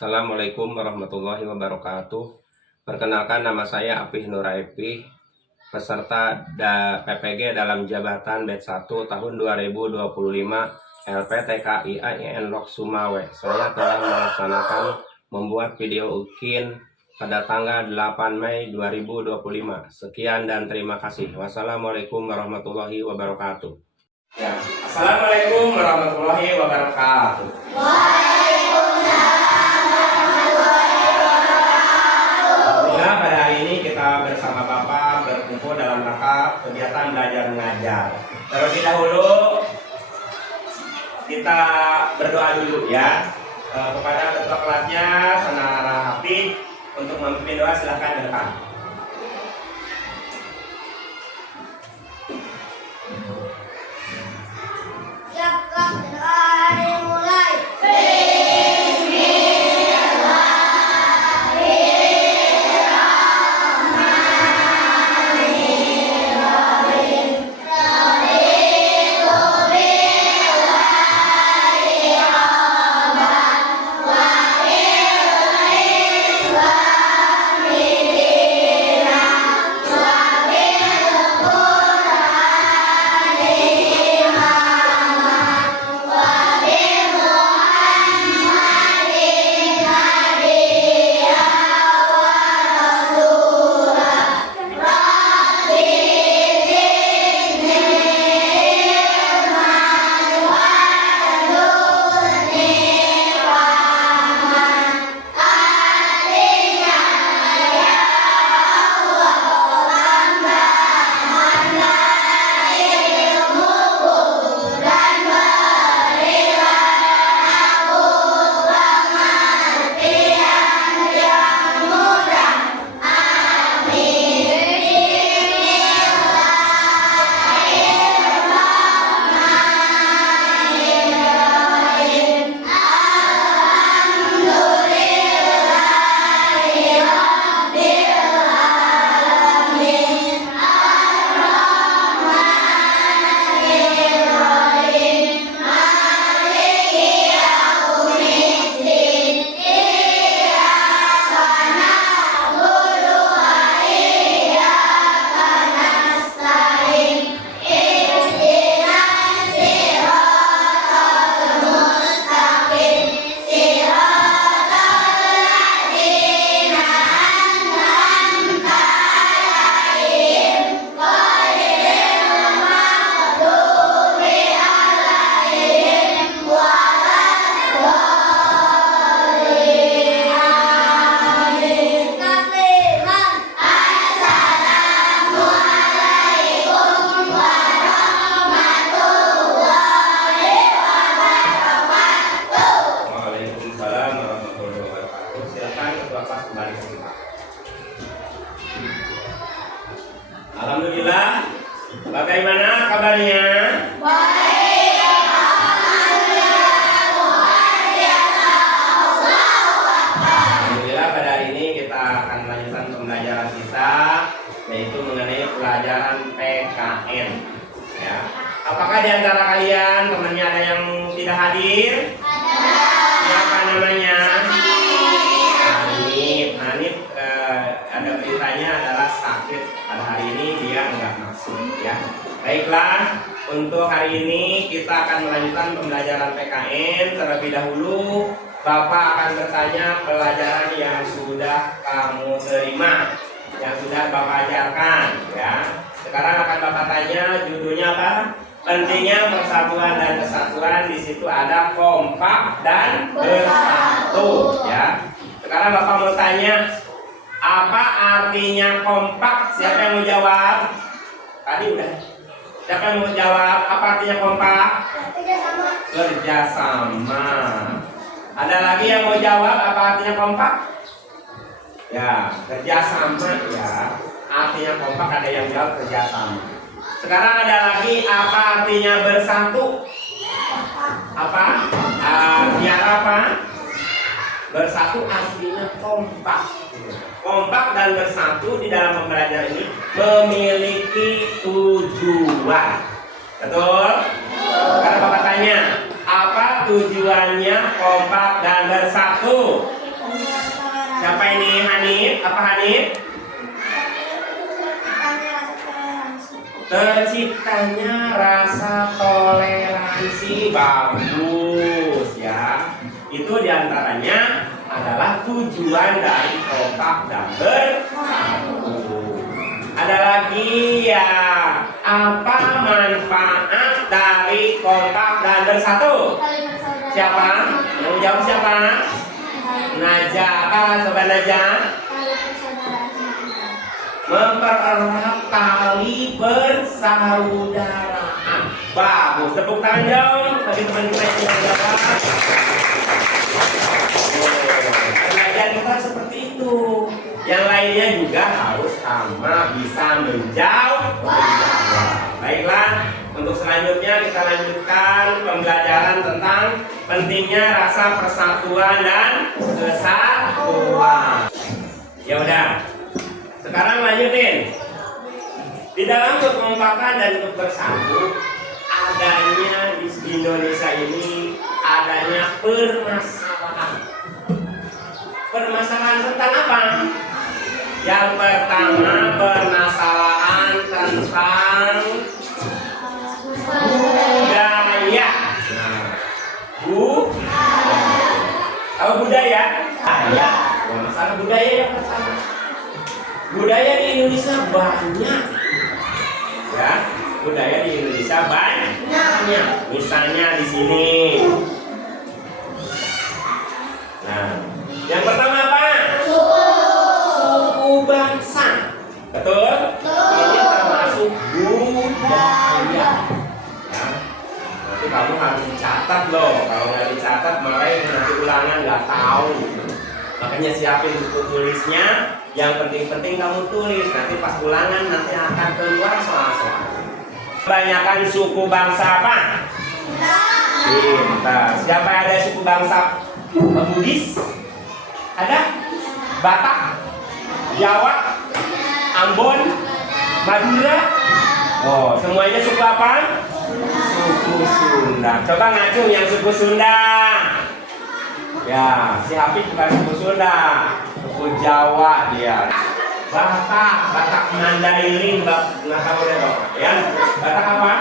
Assalamualaikum warahmatullahi wabarakatuh. Perkenalkan, nama saya Apih Nuraipih, peserta PPG dalam jabatan batch 1 tahun 2025 LPTKIAIN Lok Sumawe. Saya telah melaksanakan membuat video UKIN pada tanggal 8 Mei 2025. Sekian dan terima kasih. Wassalamualaikum warahmatullahi wabarakatuh. Ya. Assalamualaikum warahmatullahi wabarakatuh. Bersama Bapak berkumpul dalam rangka kegiatan belajar mengajar. Terlebih dahulu kita berdoa dulu ya kepada ketua kelasnya Saudara Hafid untuk memimpin doa. Silahkan ke depan. Siapkan doa dimulai. Alhamdulillah. Bagaimana kabarnya? Baik. Alhamdulillah, pada hari ini kita akan melanjutkan pembelajaran kita, yaitu mengenai pelajaran PKN. Ya. Apakah di antara kalian temannya ada yang tidak hadir? Siapa namanya? Hanif. Ada beritanya adalah sakit pada hari ini, dia enggak masuk ya. Baiklah, untuk hari ini kita akan melanjutkan pembelajaran PKN. Terlebih dahulu Bapak akan bertanya pelajaran yang sudah kamu terima, yang sudah Bapak ajarkan ya. Sekarang akan Bapak tanya, judulnya apa? Pentingnya persatuan dan kesatuan. Di situ ada kompak dan bersatu ya. Sekarang Bapak mau tanya, apa artinya kompak? Siapa yang mau jawab? Tadi udah. Siapa yang mau jawab? Apa artinya kompak? Kerjasama. Ada lagi yang mau jawab apa artinya kompak? Ya, kerjasama ya. Artinya kompak, ada yang jawab kerjasama. Sekarang ada lagi, apa artinya bersatu? Apa? Biar apa? Bersatu artinya kompak. Kompak dan bersatu di dalam pembelajaran ini memiliki tujuan. Betul? Karena Bapak tanya, apa tujuannya kompak dan bersatu? Siapa ini Hanif? Apa Hanif? Terciptanya rasa toleransi. Bagus ya. Itu diantaranya adalah tujuan dari kotak dan bersatu. Ada lagi ya, apa manfaat dari kotak dan bersatu? Siapa? Yang jawab siapa? Najah. Coba Najah. Mempererat tali persaudaraan. Bagus, tepuk tangan dong bagi teman kita yang jawab. Belajar kita seperti itu. Yang lainnya juga harus sama bisa menjawab. Baiklah, untuk selanjutnya kita lanjutkan pembelajaran tentang pentingnya rasa persatuan dan kesatuan. Ya udah. Sekarang lanjutin. Di dalam kekompakan dan bersatu, adanya di Indonesia ini adanya permasalahan. Permasalahan tentang apa? Yang pertama, permasalahan tentang budaya. Tahu budaya? Ya. Masalah budaya yang pertama. Budaya di Indonesia banyak, ya. Budaya di Indonesia banyak. Misalnya di sini. Nah, yang pertama apa? Suku bangsa. Betul? Ini termasuk budaya. Ya. Nanti kamu harus dicatat loh. Kalau nggak dicatat, malah nanti ulangan nggak tahu. Makanya siapin buku tulisnya. Yang penting-penting kamu tulis. Nanti pas ulangan nanti akan keluar soal-soal. Kebanyakan suku bangsa apa? Pintar. Siapa yang ada suku bangsa Bugis? Ada? Batak? Jawa? Ambon? Madura? Oh, semuanya suku apa? Suku Sunda. Coba ngacung yang suku Sunda. Ya, si Hafid bukan suku Sunda, suku Jawa dia. Batak Mandailing, nggak tahu deh dong. Ya, Batak apa?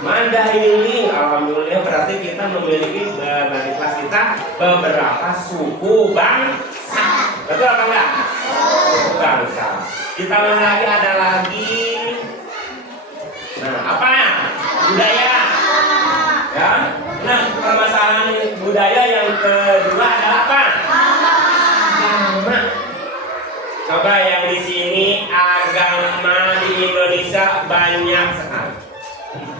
Mandailing. Alhamdulillah berarti kita memiliki dari kelas kita beberapa suku bangsa. Betul apa enggak? Suku bangsa. Ditambah lagi ada lagi. Nah, apa ya? Budaya. Ya. Nah, permasalahan budaya yang kedua adalah apa? Agama. Coba yang di sini agama di Indonesia banyak sekali.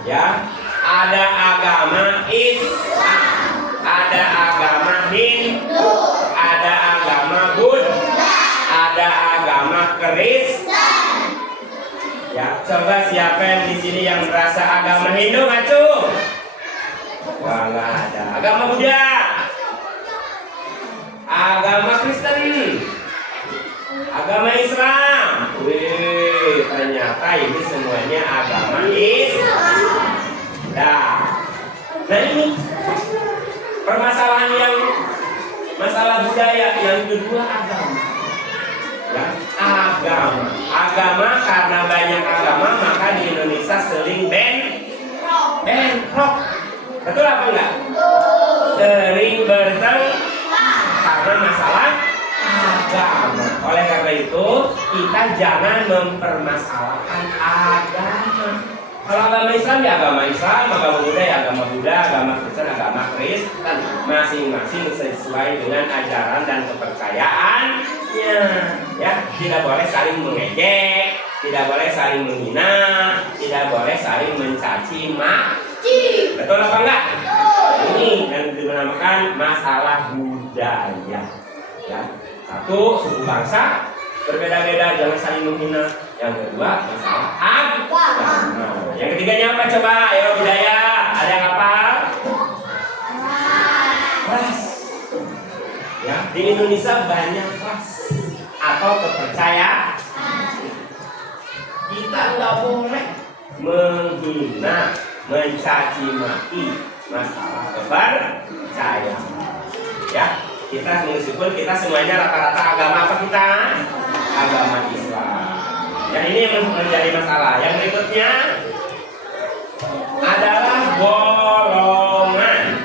Ya, ada agama Islam, ada agama Hindu, ada agama Buddha, ada agama Kristen. Ya, coba siapa yang di sini yang merasa agama Hindu ngacung? Wah, nggak ada. Agama Buddha, agama Kristen, agama Islam. Wih, ternyata ini semuanya agama Islam. Nah ini permasalahan yang masalah budaya. Yang kedua agama. Ya, agama karena banyak agama maka di Indonesia sering bentrok. Betul apa enggak? Sering bertengkar karena masalah agama. Oleh karena itu kita jangan mempermasalahkan agama. Kalau agama Islam ya agama Islam, agama Buddha ya agama Buddha, agama Kristen agama Kristen, masing-masing sesuai dengan ajaran dan kepercayaannya. Ya, tidak boleh saling mengejek, tidak boleh saling menghina, tidak boleh saling mencaci maki. Betul apa enggak? Ini yang dinamakan masalah budaya. Ya, satu, suku bangsa berbeda-beda, jangan saling menghina. Yang kedua, masalah agama. Yang ketiganya apa coba? Ayo budaya. Ada yang apa? Ras. Ya, di Indonesia banyak ras atau kepercayaan. Kita nggak boleh menghina, mencaci maki masalah kepercayaan. Ya, Kita meskipun kita semuanya rata-rata agama apa kita? Agama Islam. Yang ini yang menjadi masalah. Yang berikutnya adalah golongan.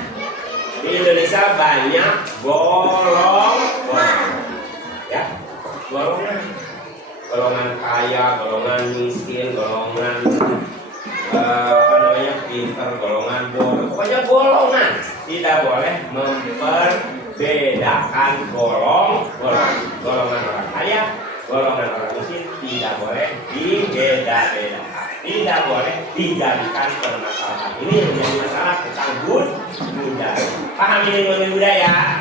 Di Indonesia banyak golongan, ya, golongan kaya, golongan miskin, golongan apa namanya pintar, golongan bodoh, pokoknya golongan. Tidak boleh memperbedakan golongan orang kaya, golongan orang miskin tidak boleh dibeda-bedakan. Tidak boleh dijadikan permasalahan. Ini menjadi masalah tentang budaya. Paham ini budaya?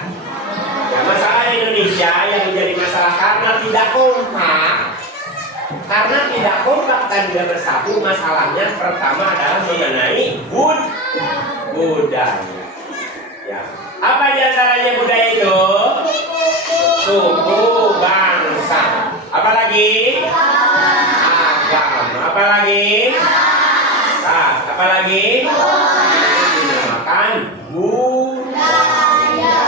Ya, masalah Indonesia yang menjadi masalah karena tidak kompak. Karena tidak kompak dan tidak bersatu, masalahnya pertama adalah mengenai budaya. Ya. Apa diantaranya budaya itu? Suku, bangsa. Apalagi? Agama. Apalagi? Ras. Apalagi? Dinamakan budaya.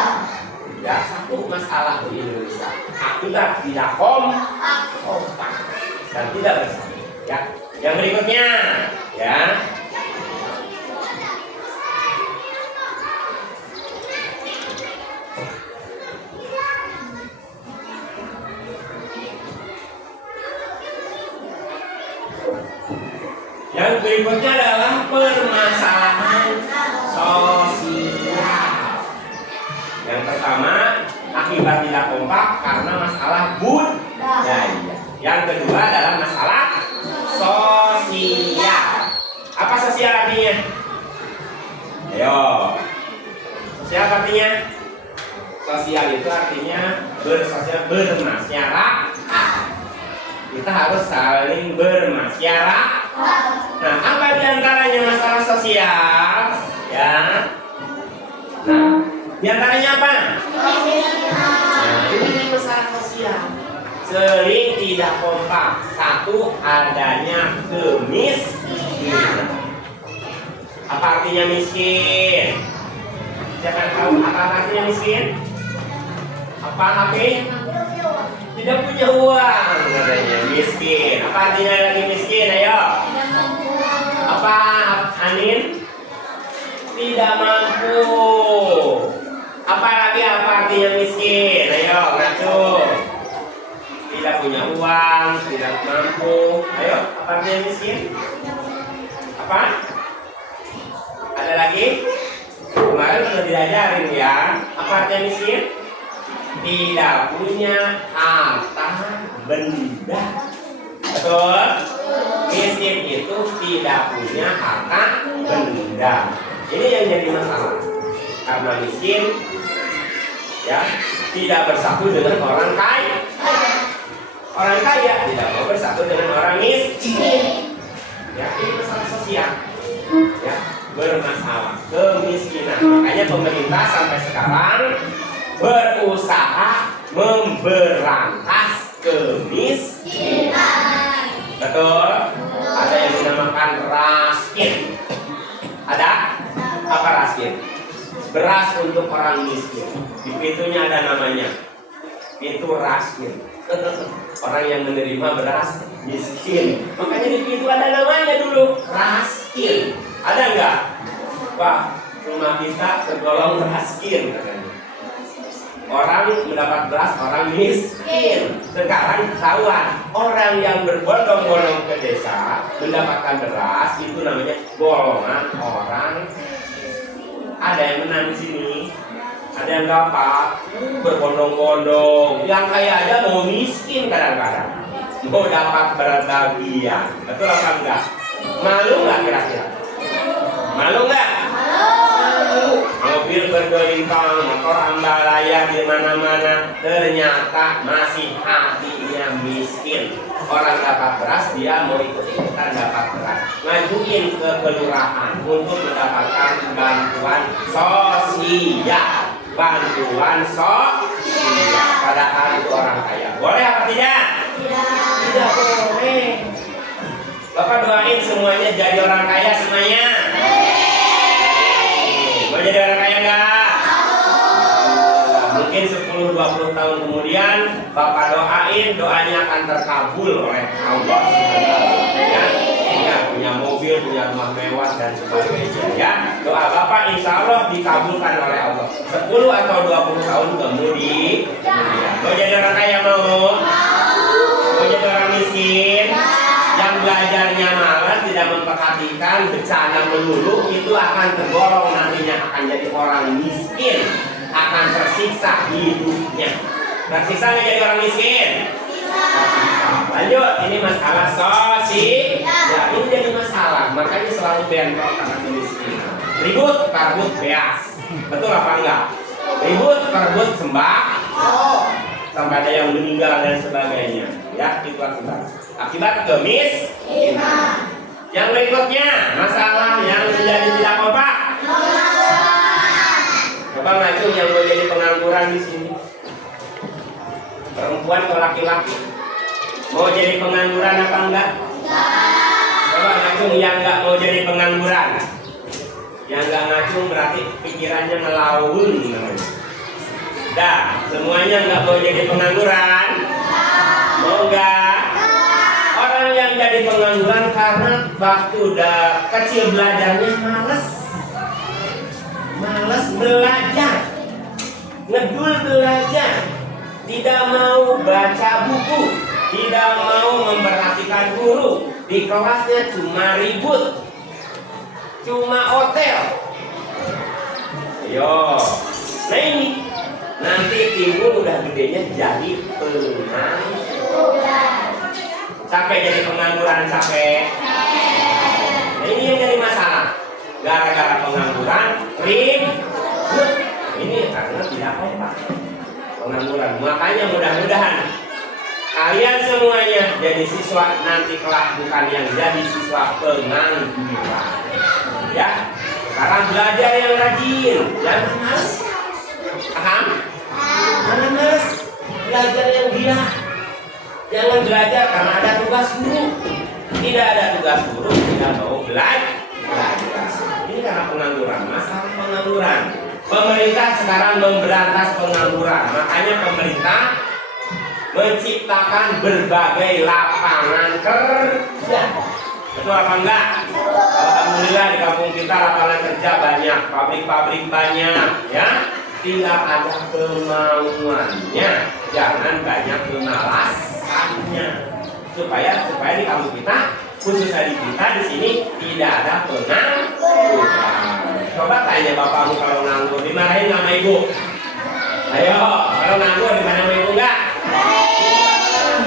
Ya, satu masalah di Indonesia. Akibat tidak kompak dan tidak bersatu. Ya. Yang berikutnya, ya. Yang berikutnya adalah permasalahan sosial. Yang pertama, akibat tidak kompak karena masalah budaya. Yang kedua adalah masalah sosial. Apa sosial artinya? Ayo. Sosial artinya? Sosial itu artinya bersosial, bermasyarakat. Kita harus saling bermasyarakat. Nah, apa diantaranya masalah sosial? Ya. Nah, diantaranya apa? Nah, ini masalah sosial. Sering tidak kompak. Satu, adanya kemiskinan. Apa artinya miskin? Siapa tahu apa artinya miskin? Apa artinya? Tidak punya uang, katanya miskin. Apa artinya lagi miskin? Ayo. Apa Anin? Tidak mampu. Apa lagi apa artinya miskin? Ayo, ngacu. Tidak punya uang, tidak mampu. Ayo, apa artinya miskin? Apa? Ada lagi? Kemarin sudah diajarin ya. Apa artinya miskin? Tidak punya harta benda. Betul? Miskin itu tidak punya harta benda. Ini yang jadi masalah. Karena miskin, ya, tidak bersatu dengan orang kaya. Orang kaya tidak mau bersatu dengan orang miskin. Ya, ini masalah sosial. Ya, bermasalah kemiskinan. Makanya pemerintah sampai sekarang berusaha memberantas kemiskinan. Betul? Ada yang dinamakan raskin. Ada? Apa raskin? Beras untuk orang miskin. Di pintunya ada namanya. Pintu raskin. Orang yang menerima beras miskin. Makanya di pintu ada namanya dulu. Raskin. Ada enggak? Pak, rumah kita tergolong raskin katanya. Orang mendapat beras, orang miskin. Sekarang ketahuan, orang yang berbondong-bondong ke desa mendapatkan beras itu namanya golongan orang. Ada yang menang di sini, ada yang dapat berbondong-bondong. Yang kaya aja mau miskin kadang-kadang, mau dapat berbagian. Betul apa enggak? Malu nggak kira-kira? Malu nggak? Mobil bergelimpang, motor ambalaya di mana-mana, ternyata masih hatinya miskin. Orang dapat beras, dia mau ikut-ikutan dapat beras. Ngajuin ke kelurahan untuk mendapatkan bantuan sosial. Bantuan sosial. Padahal itu orang kaya. Boleh apa tidak? Tidak boleh. Bapak doain semuanya jadi orang kaya semuanya. Mau jadi orang kaya enggak? Mungkin mungkin 10-20 tahun kemudian Bapak doain, doanya akan terkabul oleh Allah. Ya, punya mobil, punya rumah mewah dan sebagainya. Ya, doa Bapak insya Allah dikabulkan oleh Allah. 10 atau 20 tahun kemudian. Mau jadi orang kaya mau? Mau jadi orang miskin? Yang belajarnya malas, tidak memperhatikan, bencana melulu, itu akan tergolong nantinya akan jadi orang miskin, akan tersiksa hidupnya. Tersiksa nggak jadi orang miskin? Lanjut, ini masalah sosial. Ya, ini jadi masalah, makanya selalu bentrok karena miskin. Ribut, karbut, beas. Betul apa enggak? Ribut, karbut, sembah, sampai ada yang meninggal dan sebagainya. Ya, itu akibat kemiskinan. Yang berikutnya, masalah yang menjadi tidak kompak. Coba ngacung yang mau jadi pengangguran di sini. Perempuan atau laki-laki? Mau jadi pengangguran apa enggak? Coba ngacung yang enggak mau jadi pengangguran. Yang enggak ngacung berarti pikirannya melaun namanya. Dah, semuanya enggak mau jadi pengangguran? Mau enggak? Orang yang jadi pengangguran karena waktu udah kecil belajarnya malas belajar, ngedul belajar, tidak mau baca buku, tidak mau memperhatikan guru, di kelasnya cuma ribut, cuma otel. Yo, nah ini nanti timbul udah gedenya jadi pengangguran. Capek jadi pengangguran, capek. Nah, ini yang jadi masalah. Gara-gara pengangguran, ribut. Ini karena tidak kompak. Pengangguran. Makanya mudah-mudahan kalian semuanya jadi siswa nanti kelak, bukan yang jadi siswa pengangguran. Ya, sekarang belajar yang rajin, jangan malas. Paham? Jangan malas. Belajar yang gila. Jangan belajar karena ada tugas guru. Tidak ada tugas guru, tidak mau belajar. Ini karena pengangguran, masalah pengangguran. Pemerintah sekarang memberantas pengangguran. Makanya pemerintah menciptakan berbagai lapangan kerja. Betul apa enggak? Alhamdulillah di kampung kita lapangan kerja banyak, pabrik-pabrik banyak, ya. Tidak ada kemauannya, jangan banyak kemalasannya. Supaya di kampung kita, khususnya di kita di sini tidak ada pengangguran. Coba tanya bapakmu kalau nganggur, dimarahin sama ibu. Ayo, kalau nganggur dimana sama ibu enggak?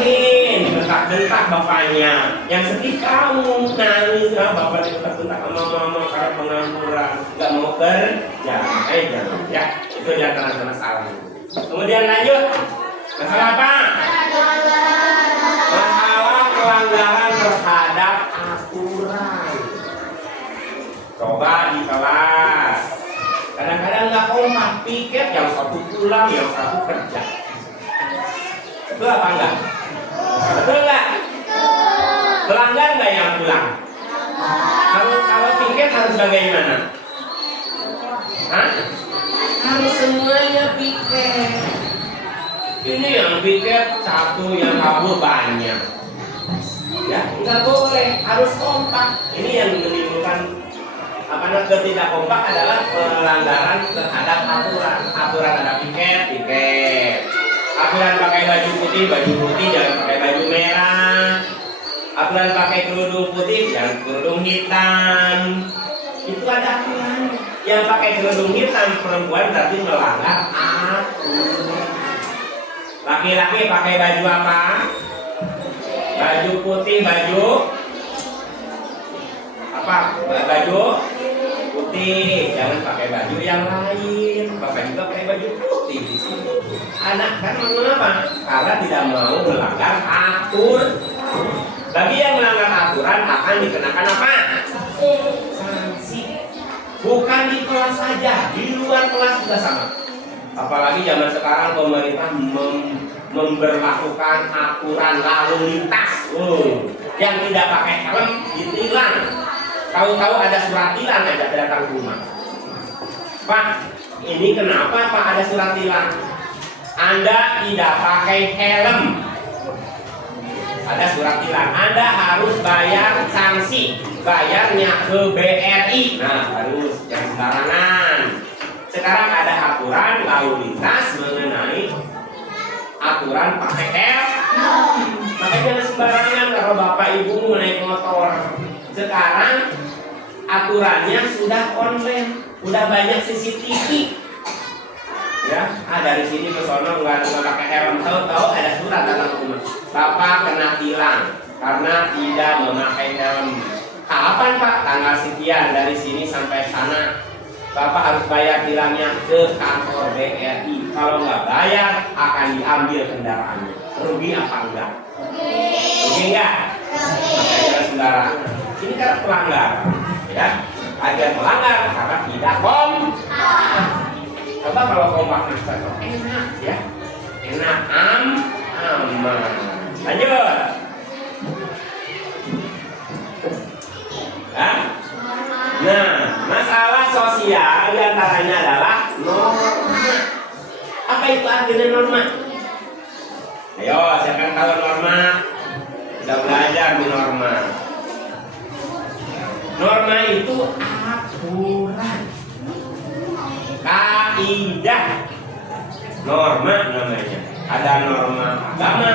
Dibentak-bentak bapaknya. Yang sedih kamu nangis, bapak dibentak-bentak sama mama karena pengangguran, nggak mau kerja. Jangan ya. Itu di antara masalah. Kemudian lanjut, masalah apa? Masalah pelanggaran terhadap aturan. Coba di kelas, kadang-kadang nggak kompak, piket yang satu pulang, yang satu kerja. Betul apa enggak? Betul nggak? Pelanggar nggak yang pulang? Kalau piket harus bagaimana? Hah? Harus semuanya piket. Ini yang piket satu, yang kabur banyak. Ya, nggak boleh, harus kompak. Ini yang menimbulkan ketidak kompak adalah pelanggaran terhadap aturan. Aturan ada piket. Aturan pakai baju putih, jangan pakai baju merah. Aturan pakai kerudung putih, jangan kerudung hitam. Itu ada aturan. Yang pakai kerudung hitam perempuan berarti melanggar aturan. Laki-laki pakai baju apa? Baju putih, baju apa? Baju putih, jangan pakai baju yang lain. Bapak juga pakai baju putih di sini. Anak kan mengapa? Karena tidak mau melanggar aturan. Bagi yang melanggar aturan akan dikenakan apa? Sanksi. Bukan di kelas saja, di luar kelas juga sama. Apalagi zaman sekarang pemerintah memberlakukan aturan lalu lintas. Yang tidak pakai helm ditilang. Tahu-tahu ada surat tilang aja datang ke rumah. Pak, ini kenapa Pak ada surat tilang? Anda tidak pakai helm, ada surat tilang. Anda harus bayar sanksi, bayarnya ke BRI. Nah, harus yang sembarangan. Sekarang ada aturan lalu lintas mengenai aturan pakai helm. Makanya jangan sembarangan kalau bapak ibu naik motor. Sekarang aturannya sudah online, udah banyak CCTV. Ya, dari sini ke sono nggak pakai helm, tahu-tahu ada surat datang ke rumah. Bapak kena tilang karena tidak memakai helm. Kapan Pak? Tanggal sekian, dari sini sampai sana. Bapak harus bayar tilangnya ke kantor BRI. Kalau nggak bayar, akan diambil kendaraannya. Rugi apa enggak? Rugi enggak? Makanya jangan sembarangan. Ini kan pelanggaran, ya. Agar melanggar karena tidak kompak. Coba kalau kompak enak, ya. Enak, aman. Lanjut. Hah? Nah, masalah sosial diantaranya adalah norma. Apa itu artinya norma? Ayo, siapa yang tahu norma? Sudah belajar di norma. Norma itu aturan, kaidah. Norma namanya. Ada norma agama,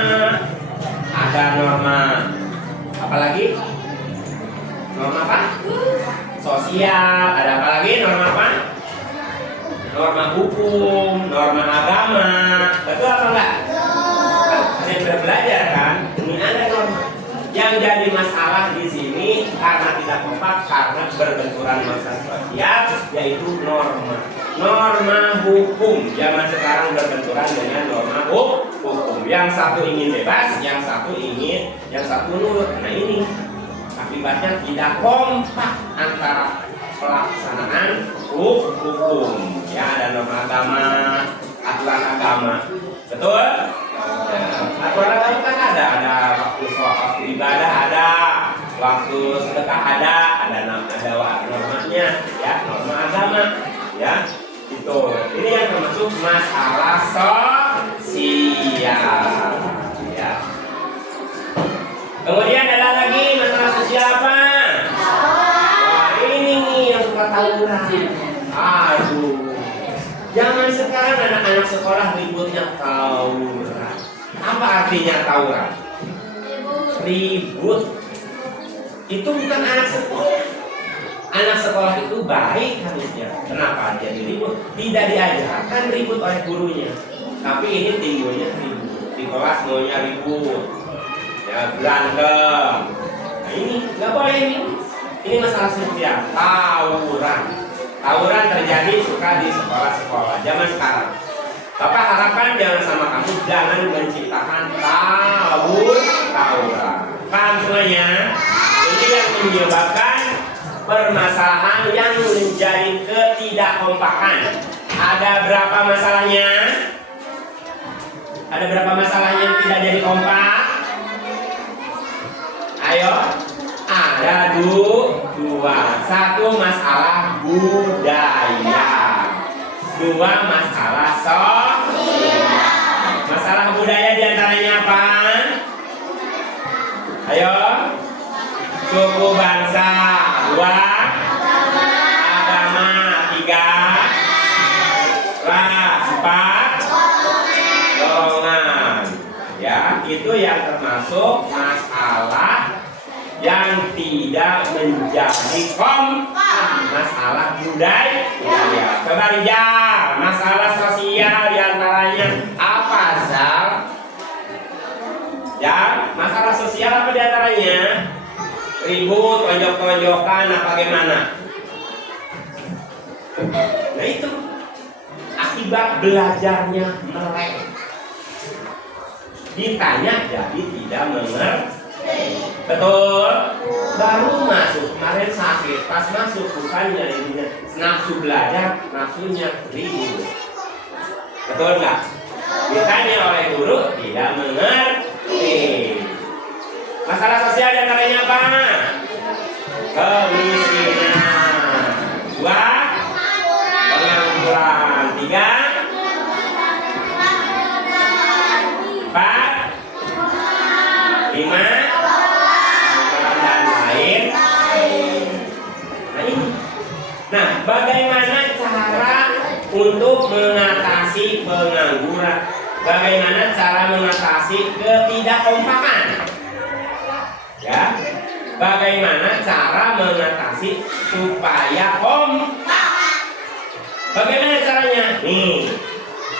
ada norma apa lagi? Norma apa? Sosial. Ada apa lagi? Norma apa? Norma hukum, norma agama. Betul apa enggak? Saya sudah belajar kan? Ini ada norma. Yang jadi masalah di sini karena tidak kompak, karena berbenturan masalah sosial, yaitu norma. Norma hukum zaman sekarang berbenturan dengan norma hukum. Yang satu ingin bebas, yang satu nurut. Nah ini akibatnya tidak kompak antara pelaksanaan hukum. Ya, ada norma agama, aturan agama. Betul? Ya, aturan agama kan ada waktu ibadah ada, waktu sedekah ada normanya, ya, norma agama, ya. Itu. Ini yang termasuk masalah sosial, ya. Kemudian ada lagi masalah sosial apa? Wah, ini nih yang suka tawuran. Aduh. Zaman sekarang anak-anak sekolah ributnya tawuran. Apa artinya tawuran? Ribut. Itu bukan anak sekolah. Anak sekolah itu baik harusnya. Kenapa jadi ribut? Tidak diajarkan ribut oleh gurunya. Tapi ini timbulnya ribut. Di kelas maunya ribut. Ya, berantem. Nah ini nggak boleh ini. Ini masalah sosial. Tawuran terjadi suka di sekolah-sekolah zaman sekarang. Bapak harapkan jangan sama kamu jangan menciptakan tawuran. Paham semuanya? Ini yang menyebabkan permasalahan yang menjadi ketidakkompakan. Ada berapa masalahnya? Ada berapa masalah yang tidak jadi kompak? Ayo, ada dua. Satu masalah budaya, dua masalah sosial. Masalah budaya diantaranya apa? Ayo, suku bangsa, dua, agama, tiga, ras, empat, golongan. Ya, itu yang termasuk masalah yang tidak menjadi kompak. Masalah budaya. Coba lihat masalah sosial diantaranya apa, Zal? Ya, masalah sosial apa diantaranya? Ribut, tonjok-tonjokan, apa gimana? Nah itu akibat belajarnya melek. Ditanya jadi tidak mengerti. Betul? Baru masuk, kemarin sakit. Pas masuk bukannya ininya nafsu belajar, nafsunya ribut. Betul nggak? Ditanya oleh guru tidak mengerti. Masalah sosial diantaranya apa? Kemiskinan. Dua, pengangguran. Tiga, untuk mengatasi pengangguran. Bagaimana cara mengatasi ketidakkompakan? Ya, bagaimana cara mengatasi supaya kompak? Bagaimana caranya? Nih,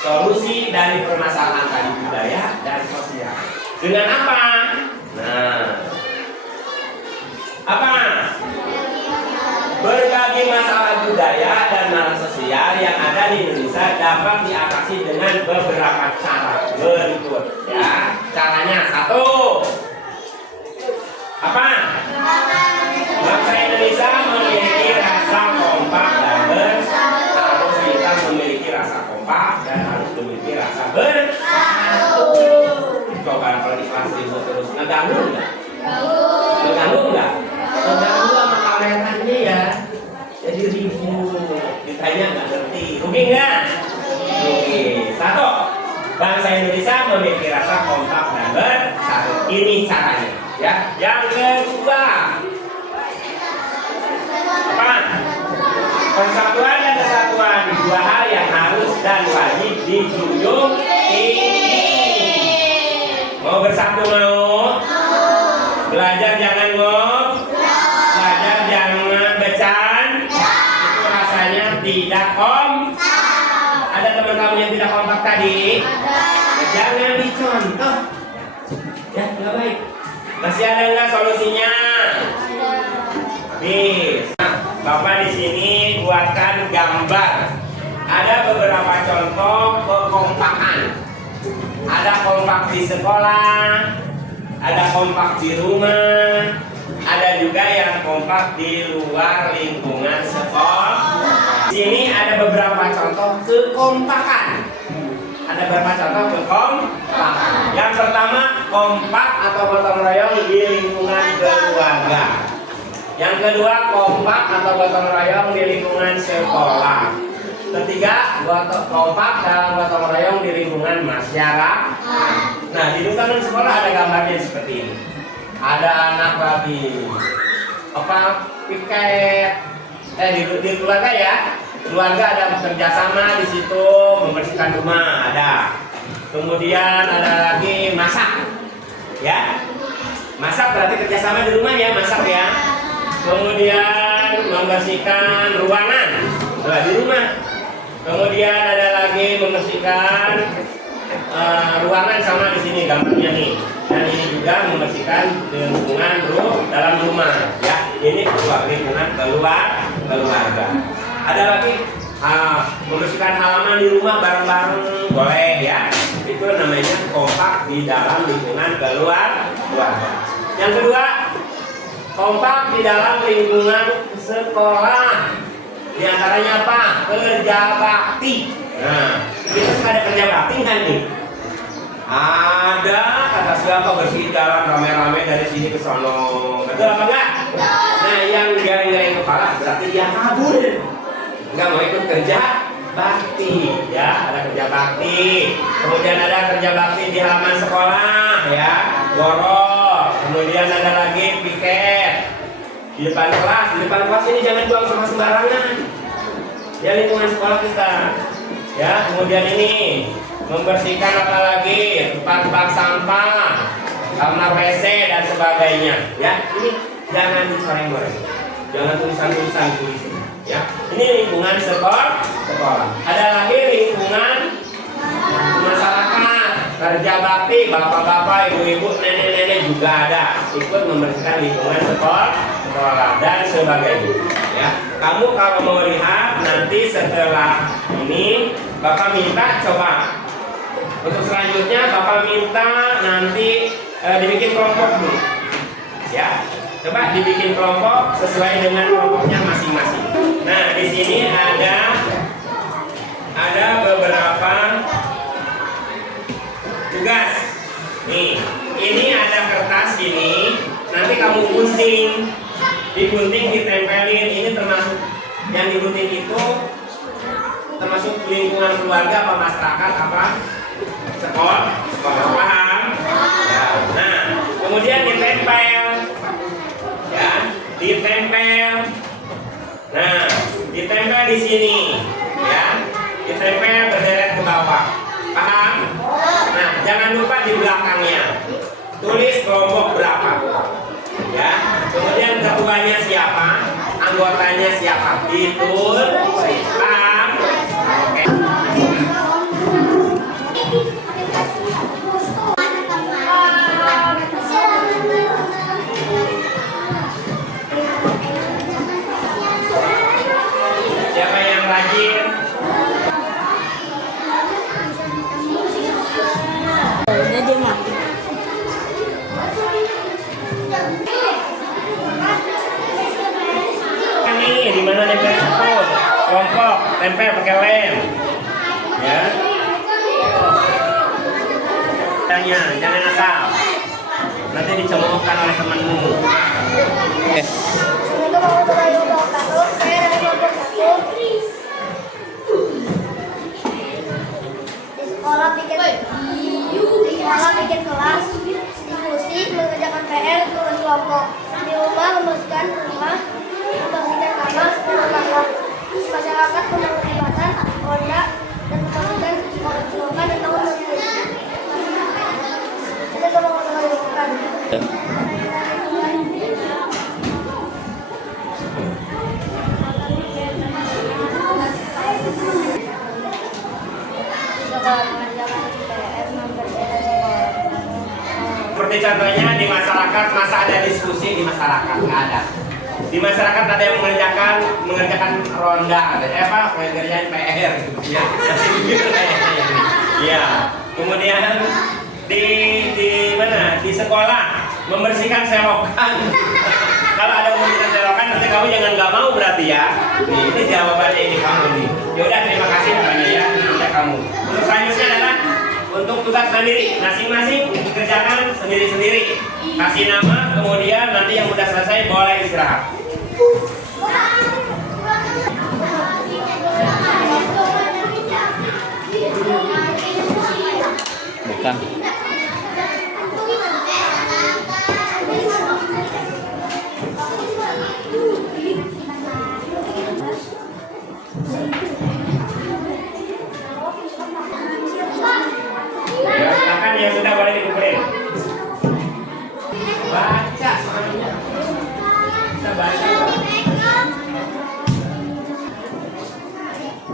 solusi dari permasalahan tadi budaya dan sosial. Dengan apa? Nah, apa? Berbagai masalah budaya dan masalah sosial yang ada di Indonesia dapat diatasi dengan beberapa cara berikut. Ya, caranya satu. Apa? Bangsa Indonesia memiliki rasa kompak dan harus kita memiliki rasa kompak dan harus memiliki rasa bersatu. Coba kalau di kelas ribut terus ngeganggu nggak? Ngeganggu nggak? Ngeganggu sama kameranya ya. Jadi ribut, ditanya nggak ngerti. Rugi nggak? Rugi. Satu. Bangsa Indonesia memiliki rasa kompak dan bersatu. Ini caranya. Ya, yang kedua, apa? Persatuan dan kesatuan, dua hal yang harus dan wajib dijunjung tinggi. Mau bersatu mau? Belajar jangan ngob, belajar jangan bercanda. Itu rasanya tidak kompak. Ada teman kamu yang tidak kompak tadi? Jangan dicontoh. Ya, nggak baik. Masih ada nggak solusinya? Habis. Nah, Bapak di sini buatkan gambar. Ada beberapa contoh kekompakan. Ada kompak di sekolah, ada kompak di rumah, ada juga yang kompak di luar lingkungan sekolah. Di sini ada beberapa contoh kekompakan. Ada beberapa contoh kekompakan. Yang pertama, kompak atau gotong royong di lingkungan keluarga. Yang kedua, kompak atau gotong royong di lingkungan sekolah. Ketiga, kompak dalam gotong royong di lingkungan masyarakat. Nah, di lingkungan sekolah ada gambarnya seperti ini. Ada anak lagi piket. Di keluarga ya. Keluarga ada kerjasama di situ membersihkan rumah ada. Kemudian ada lagi masak, ya. Masak berarti kerjasama di rumah ya, masak ya. Kemudian membersihkan ruangan, di rumah. Kemudian ada lagi membersihkan ruangan sama di sini gambarnya nih. Dan ini juga membersihkan lingkungan dalam rumah, ya. Ini lingkungan keluarga. Ada lagi membersihkan halaman di rumah bareng-bareng boleh ya. Itu namanya kompak di dalam lingkungan keluarga. Yang kedua, kompak di dalam lingkungan sekolah. Di antaranya apa? Kerja bakti. Nah, kita suka ada kerja bakti kan nih? Ada, kata siapa bersih jalan rame-rame dari sini ke sono. Betul apa enggak? Nah, yang garing-garing kepala berarti dia kabur. Enggak mau ikut kerja bakti, ya. Ada kerja bakti. Kemudian ada kerja bakti di halaman sekolah, ya. Goro. Kemudian ada lagi piket di depan kelas. Di depan kelas ini jangan buang sampah sembarangan. Ya, lingkungan sekolah kita. Ya, kemudian ini membersihkan apa lagi? Tempat-tempat sampah, kamar WC dan sebagainya. Ya, ini jangan dicoreng-coreng. Jangan tulisan-tulisan tulis. Ya, ini lingkungan sekolah. Ada lagi lingkungan masyarakat, kerja bakti, bapak-bapak, ibu-ibu, nenek-nenek juga ada ikut membersihkan lingkungan sekolah dan sebagainya. Ya, kamu kalau mau lihat nanti setelah ini, Bapak minta coba untuk selanjutnya Bapak minta nanti dibikin kelompok dulu. Ya. Coba dibikin kelompok sesuai dengan kelompoknya masing-masing. Nah, di sini ada beberapa tugas. Nih, ini ada kertas ini. Nanti kamu gunting, digunting, ditempelin. Ini termasuk yang digunting itu termasuk lingkungan keluarga apa masyarakat apa sekolah paham? Ya. Nah, kemudian ditempel. Ya, ditempel. Nah, ditempel di sini, ya. Ditempel tempel pakai lem. Ya. Tanya, jangan asal. Nanti dicemoohkan oleh temanmu. Assalamualaikum warahmatullahi wabarakatuh. Saya dari kelompok 1. Di sekolah bikin kelas, diskusi, mengerjakan PR, tugas kelompok. Di rumah membersihkan rumah, membersihkan kamar, sepuluh kamar. Masyarakat penanggulangan ronda dan membersihkan sekolah dan tahun masjid. Assalamualaikum warahmatullahi wabarakatuh. Seperti contohnya di masyarakat, masa ada diskusi di masyarakat? Nggak ada. Di masyarakat ada yang mengerjakan ronda, mengerjakan PR gitu ya. Ya. Kemudian di mana? Di sekolah membersihkan selokan. Kalau ada membersihkan selokan, nanti kamu jangan nggak mau berarti ya. Nih, ini jawabannya ini kamu nih. Yaudah, terima kasih banyak ya untuk kamu. Untuk selanjutnya adalah untuk tugas mandiri, masing-masing dikerjakan sendiri-sendiri. Kasih nama, kemudian nanti yang udah selesai boleh istirahat. Bukan. Ya, silakan yang sudah boleh dikumpulin. Baca soalnya. Bisa baca.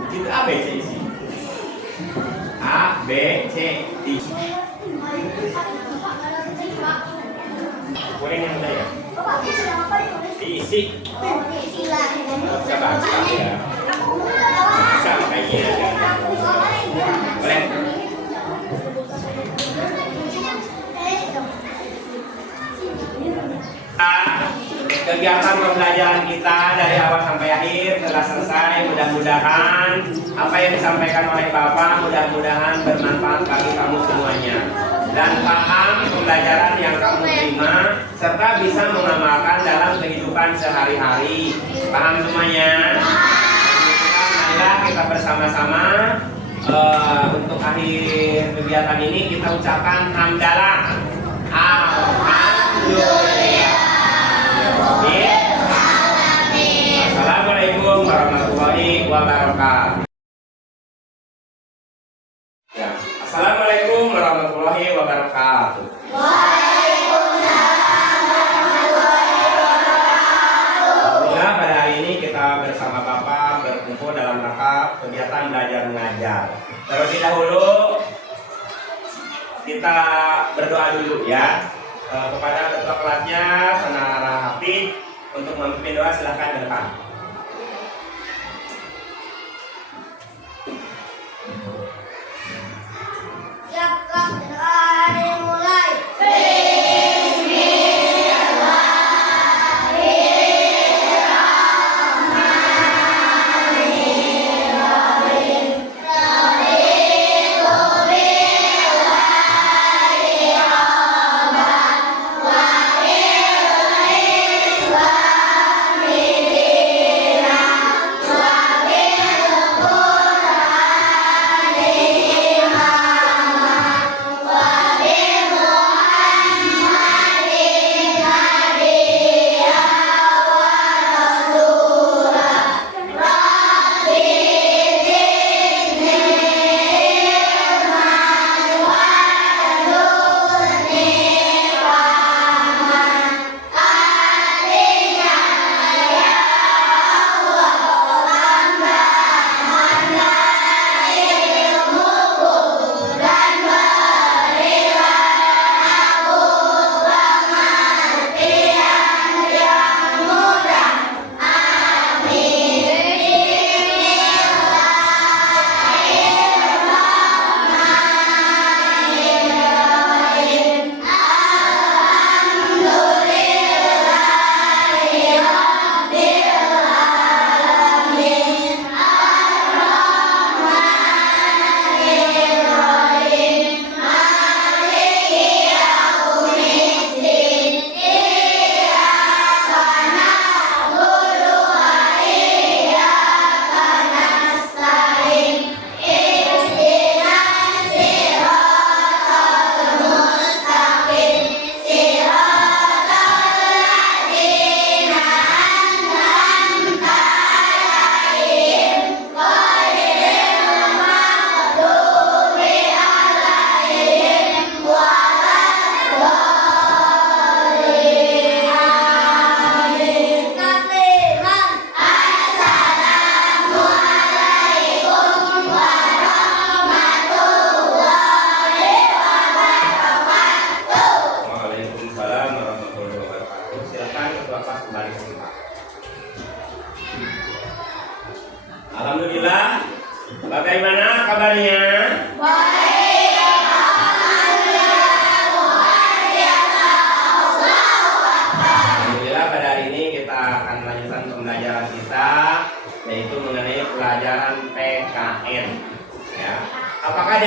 Itu A, B, C isi. A, B, C, D. Kuning yang udah ya? Diisi. Bisa baca ya. Bisa kayaknya. Boleh. Kegiatan pembelajaran kita dari awal sampai akhir telah selesai. Mudah-mudahan apa yang disampaikan oleh Bapak mudah-mudahan bermanfaat bagi kamu semuanya dan paham pembelajaran yang kamu terima serta bisa mengamalkan dalam kehidupan sehari-hari. Paham semuanya? Marilah kita bersama-sama untuk akhir kegiatan ini kita ucapkan hamdalah. Alhamdulillah. Assalamualaikum warahmatullahi wabarakatuh. Ya. Assalamualaikum warahmatullahi wabarakatuh. Alhamdulillah pada hari ini kita bersama Bapak berkumpul dalam rangka kegiatan belajar mengajar. Terlebih dahulu kita berdoa dulu ya. Kepada ketua kelasnya Senara Hafid untuk memimpin doa, silahkan ke depan. Siap, Kak. Hari mulai.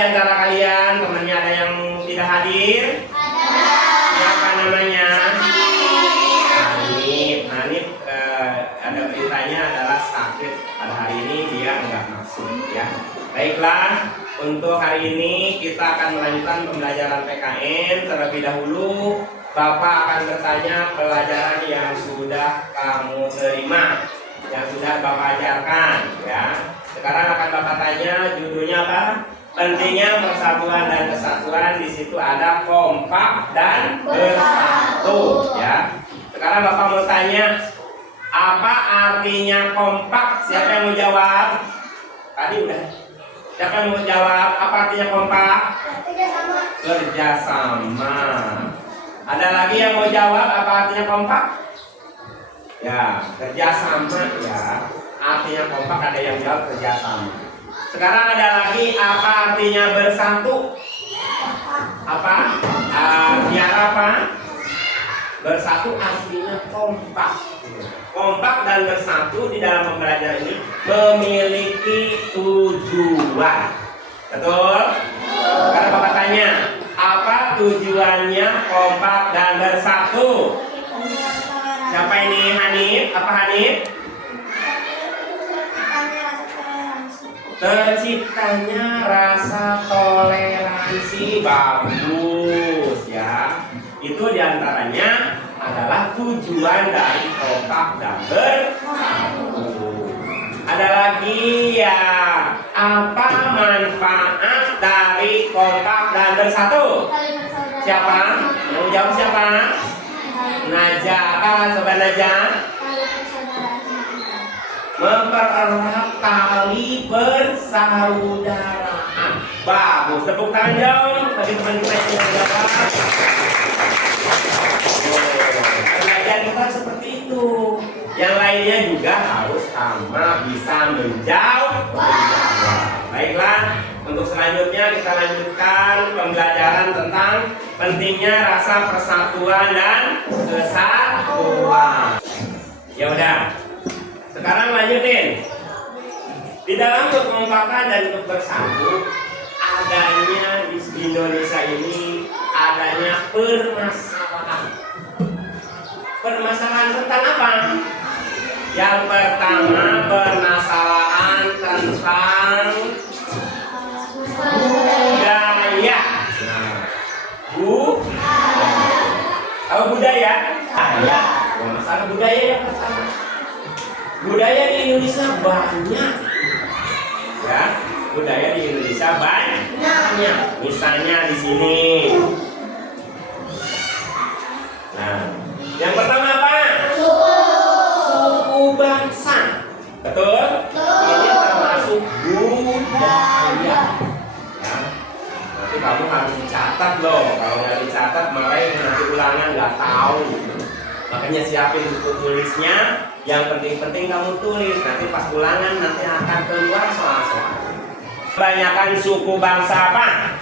di antara kalian temannya ada yang tidak hadir? Siapa namanya? Hanif. Ada beritanya adalah sakit pada hari ini, dia enggak masuk ya. Baiklah, untuk hari ini kita akan melanjutkan pembelajaran PKN. Terlebih dahulu Bapak akan bertanya pelajaran yang sudah kamu terima, yang sudah Bapak ajarkan ya. Sekarang akan Bapak tanya, judulnya apa? Pentingnya persatuan dan kesatuan. Di situ ada kompak dan bersatu ya. Sekarang Bapak mau tanya, apa artinya kompak? Siapa yang mau jawab? Tadi udah. Siapa yang mau jawab? Apa artinya kompak? Kerjasama. Ada lagi yang mau jawab apa artinya kompak? Ya, kerjasama ya. Artinya kompak, ada yang jawab kerjasama. Sekarang ada lagi, apa artinya bersatu? Apa? Biar apa? Bersatu artinya kompak. Kompak dan bersatu di dalam pembelajaran ini memiliki tujuan. Betul? Sekarang Bapak tanya, apa tujuannya kompak dan bersatu? Siapa ini? Hanif? Apa Hanif? Terciptanya rasa toleransi. Bagus ya. Itu diantaranya adalah tujuan dari kompak dan bersatu. Ada lagi ya, apa manfaat dari kompak dan bersatu? Siapa? Yang jawab siapa? Najah. Coba Najah. Mempererat tali persaudaraan. Bagus, tepuk tangan dong bagi teman kita yang jawab. Belajar kita seperti itu. Yang lainnya juga harus sama bisa menjawab. Baiklah, untuk selanjutnya kita lanjutkan pembelajaran tentang pentingnya rasa persatuan dan kesatuan. Ya udah. Sekarang lanjutin. Di dalam kekompakan dan untuk bersatu, adanya di Indonesia ini adanya permasalahan. Permasalahan tentang apa? Yang pertama, permasalahan tentang budaya. Tahu budaya? Ya. Masalah budaya yang pertama. Budaya di Indonesia banyak. Ya, budaya di Indonesia banyak. Misalnya di sini. Nah, yang pertama apa? Suku bangsa. Betul? Ini termasuk budaya. Ya. Nanti kamu harus dicatat loh. Kalau nggak dicatat, malah nanti ulangan nggak tahu. Makanya siapin buku tulisnya. Yang penting-penting kamu tulis. Nanti pas ulangan nanti akan keluar soal-soal. Kebanyakan suku bangsa apa?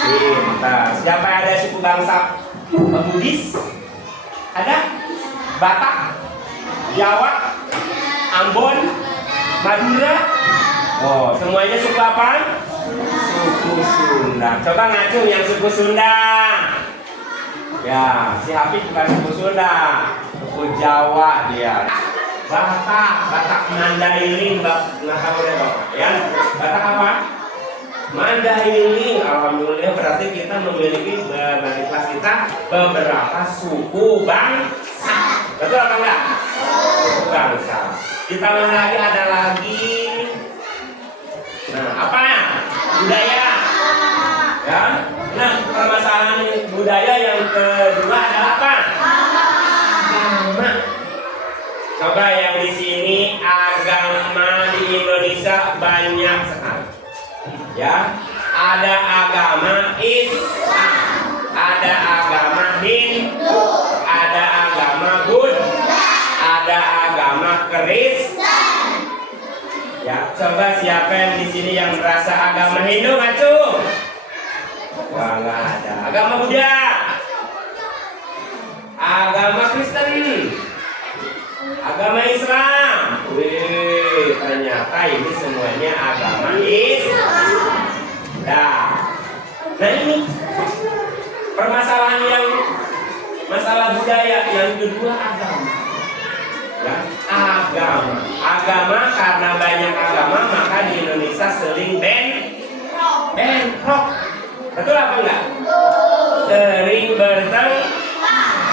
Pintar. Siapa yang ada suku bangsa Bugis? Ada? Batak? Jawa? Ambon? Madura? Oh, semuanya suku apa? Suku Sunda. Coba ngacu yang suku Sunda. Ya, si Habib bukan suku Sunda, suku Jawa dia. Batak Mandailing, nggak tahu deh Bapak. Ya, Batak apa? Mandailing. Alhamdulillah, berarti kita memiliki dari kelas kita beberapa suku bangsa. Betul apa enggak? Suku bangsa. Ditambah lagi ada lagi. Nah, apa ya? Budaya. Ya. Nah, permasalahan budaya yang kedua adalah apa? Agama. Coba yang di sini agama di Indonesia banyak sekali. Ya, ada agama Islam, ada agama Hindu, ada agama Buddha, ada agama Kristen. Ya, coba siapa yang di sini yang merasa agama Hindu ngacu? Wah, nggak ada. Agama Buddha, agama Kristen, agama Islam. Wih, ternyata ini semuanya agama Islam. Nah ini permasalahan yang masalah budaya. Yang kedua agama. Ya, agama karena banyak agama maka di Indonesia sering bentrok. Betul apa enggak? Sering bertengkar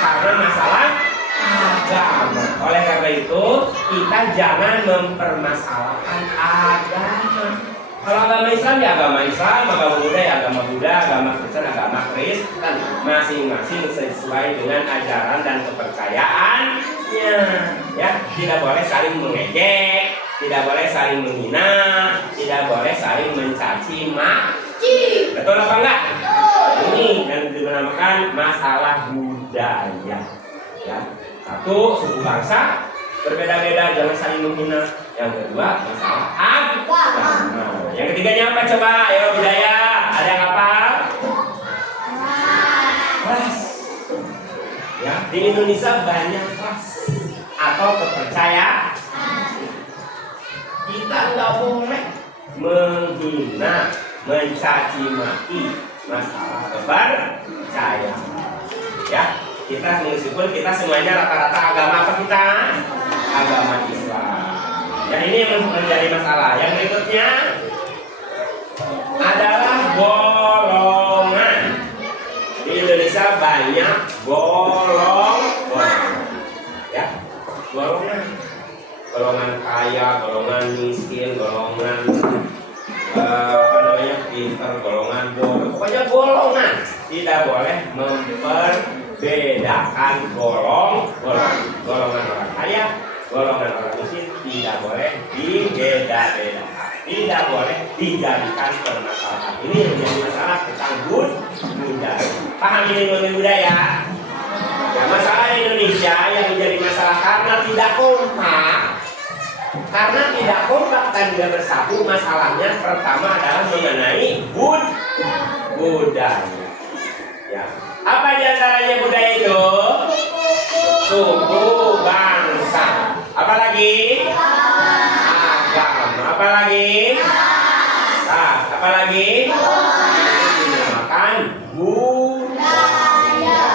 karena masalah agama. Oleh karena itu kita jangan mempermasalahkan agama. Kalau agama Islam ya agama Islam, agama Buddha ya agama Buddha, agama Kristen agama Kristen, masing-masing sesuai dengan ajaran dan kepercayaannya. Ya, tidak boleh saling mengejek, tidak boleh saling menghina, tidak boleh saling mencaci maki. Betul apa enggak? Ini yang dinamakan masalah budaya. Ya, satu, suku bangsa berbeda-beda, jangan saling menghina. Yang kedua, masalah agama. Yang ketiganya apa coba? Ayo budaya. Ada yang apa? Ras. Ya, di Indonesia banyak ras atau kepercayaan. Kita nggak boleh menghina, mencaci maki masalah kepercayaan. Ya, kita meskipun kita semuanya rata-rata agama apa kita? Agama Islam. Ya ini yang menjadi masalah. Yang berikutnya adalah golongan. Di Indonesia banyak golongan. Ya, golongan kaya, golongan miskin, golongan pintar, golongan bodoh. Pokoknya golongan. Tidak boleh memperbedakan golongan orang kaya, golongan orang miskin tidak boleh dibeda-bedakan, tidak boleh dijadikan permasalahan. Ini menjadi masalah tentang budaya. Paham ini mengenai budaya? Ya, masalah Indonesia yang menjadi masalah karena tidak kompak. Karena tidak kompak dan tidak bersatu, masalahnya pertama adalah mengenai budaya. Ya. Apa diantaranya budaya itu? Suku, bangsa. Apa lagi? Agama. Apa lagi? Apa lagi? Dinamakan budaya.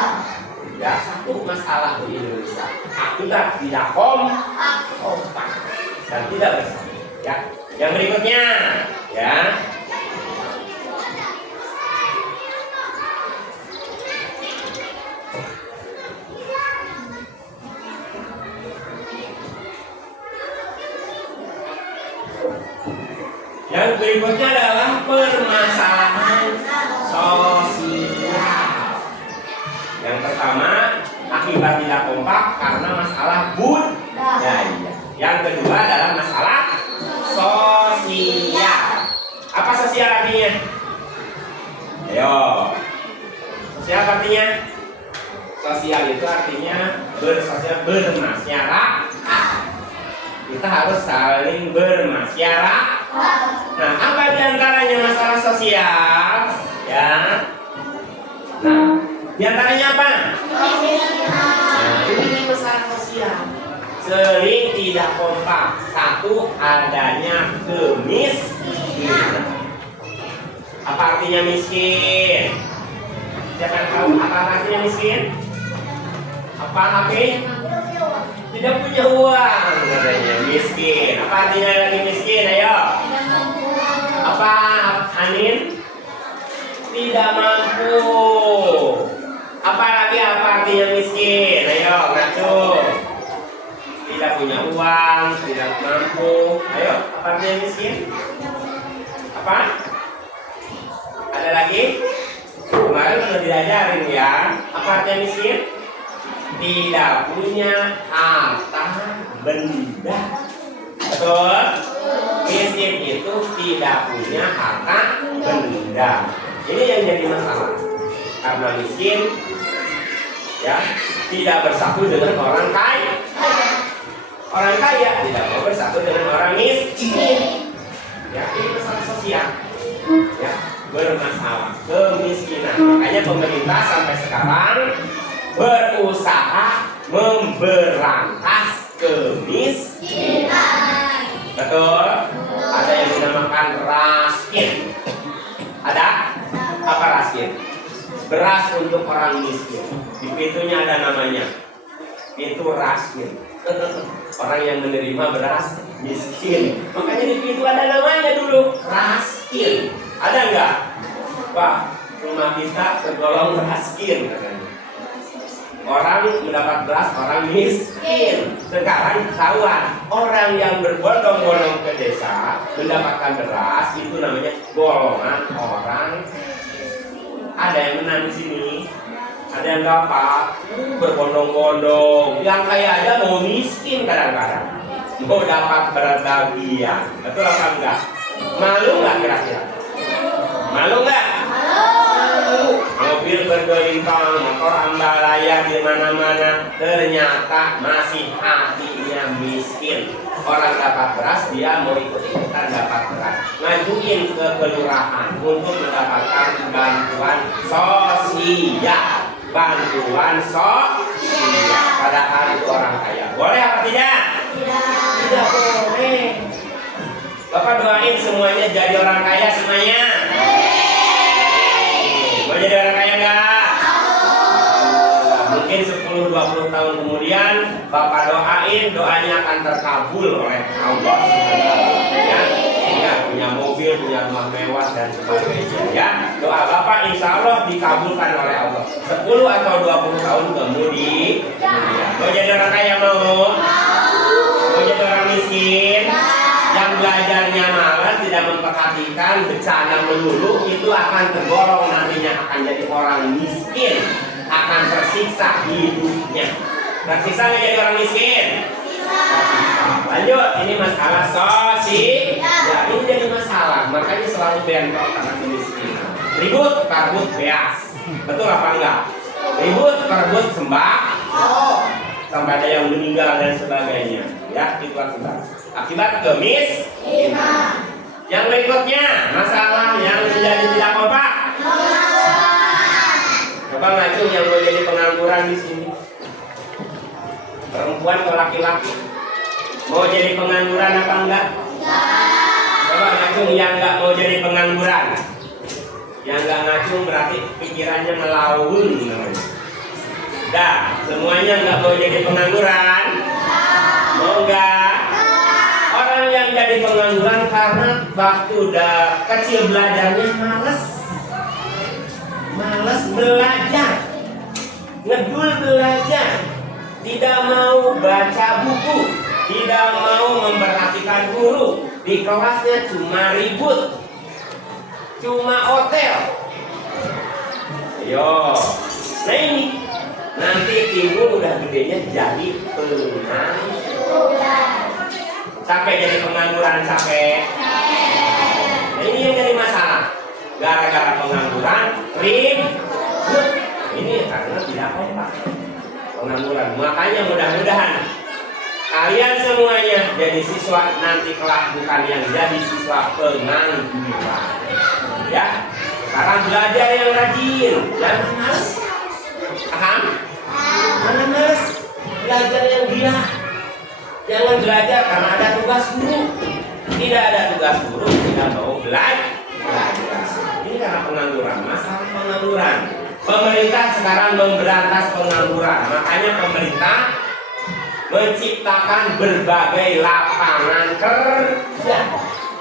Ya, satu masalah di Indonesia. Akibat tidak kompak dan tidak bersatu. Ya. Yang berikutnya, ya. Yang berikutnya adalah permasalahan sosial. Yang pertama, akibat tidak kompak karena masalah budaya. Yang kedua adalah masalah sosial. Apa sosial artinya? Ayo. Sosial artinya? Sosial itu artinya bermasyarakat. Kita harus saling bermasyarakat. Nah, apa diantaranya masalah sosial? Ya. Nah, diantaranya apa? Nah, ini masalah sosial. Sering tidak kompak. Satu, adanya kemiskinan. Apa artinya miskin? Siapa yang tahu apa artinya miskin? Apa artinya? Tidak punya uang, katanya miskin. Apa artinya lagi miskin? Ayo. Apa Anin? Tidak mampu. Apa lagi apa artinya miskin? Ayo, ngaco. Tidak punya uang, tidak mampu. Ayo, apa artinya miskin? Apa? Ada lagi? Kemarin sudah diajarin ya. Apa artinya miskin? Tidak punya harta benda. Betul? Miskin itu tidak punya harta benda. Ini yang jadi masalah. Karena miskin, ya, tidak bersatu dengan orang kaya. Orang kaya tidak mau bersatu dengan orang miskin. Ya, ini masalah sosial. Ya, bermasalah kemiskinan. Makanya pemerintah sampai sekarang berusaha memberantas kemiskinan. Betul? Ada yang dinamakan raskin. Ada? Apa raskin? Beras untuk orang miskin. Di pintunya ada namanya. Pintu raskin. Orang yang menerima beras miskin. Makanya di pintu ada namanya dulu. Raskin. Ada nggak? Pak, rumah kita tergolong raskin katanya. Orang mendapat beras, orang miskin. Sekarang ketahuan, orang yang berbondong-bondong ke desa mendapatkan beras itu namanya golongan orang. Ada yang menang di sini, ada yang dapat berbondong-bondong. Yang kaya aja mau miskin kadang-kadang, mau dapat berbagian. Betul apa enggak? Malu nggak kira-kira? Malu nggak? Mobil bergelimpang, motor ambalaya di mana-mana, ternyata masih hatinya miskin. Orang dapat beras, dia mau ikut-ikutan dapat beras. Ngajuin ke kelurahan untuk mendapatkan bantuan sosial. Bantuan sosial. Padahal itu orang kaya. Boleh apa tidak? Tidak boleh. Bapak doain semuanya jadi orang kaya semuanya. Mau jadi orang kaya enggak? Mungkin 10-20 tahun kemudian Bapak doain, doanya akan terkabul oleh Allah. Ya, punya mobil, punya rumah mewah dan sebagainya. Ya, doa Bapak insya Allah dikabulkan oleh Allah. 10 atau 20 tahun kemudian. Mau jadi orang kaya mau? Mau jadi orang miskin? Yang belajarnya malas, tidak memperhatikan, bercanda melulu, itu akan tergolong nantinya akan jadi orang miskin, akan tersiksa hidupnya. Tersiksa nggak jadi orang miskin? Lanjut, ini masalah sosial. Ya, ini jadi masalah, makanya selalu bentrok karena kemiskinan. Ribut, karbut, beas. Betul apa enggak? Ribut, karbut, sembah, sampai ada yang meninggal dan sebagainya. Ya, itu akibat kemiskinan. Yang berikutnya, masalah yang menjadi tidak kompak. Coba ngacung yang mau jadi pengangguran di sini. Perempuan atau laki-laki mau jadi pengangguran apa enggak? Coba ngacung yang enggak mau jadi pengangguran. Yang enggak ngacung berarti pikirannya melaun namanya. Dah, semuanya enggak mau jadi pengangguran. Mau enggak? Orang yang jadi pengangguran karena waktu udah kecil belajarnya malas belajar, ngedul belajar, tidak mau baca buku, tidak mau memperhatikan guru, di kelasnya cuma ribut, cuma otel. Yo, nah ini nanti timbul udah gedenya jadi pengangguran. Capek jadi pengangguran, capek. Nah, ini yang jadi masalah. Gara-gara pengangguran, ribut. Ini karena tidak kompak. Pengangguran. Makanya mudah-mudahan kalian semuanya jadi siswa nanti kelak, bukan yang jadi siswa pengangguran. Ya. Sekarang belajar yang rajin, jangan malas. Paham? Jangan malas. Belajar yang gila. Jangan belajar karena ada tugas guru. Tidak ada tugas guru, tidak mau belajar. Ini karena pengangguran, masalah pengangguran. Pemerintah sekarang memberantas pengangguran. Makanya pemerintah menciptakan berbagai lapangan kerja.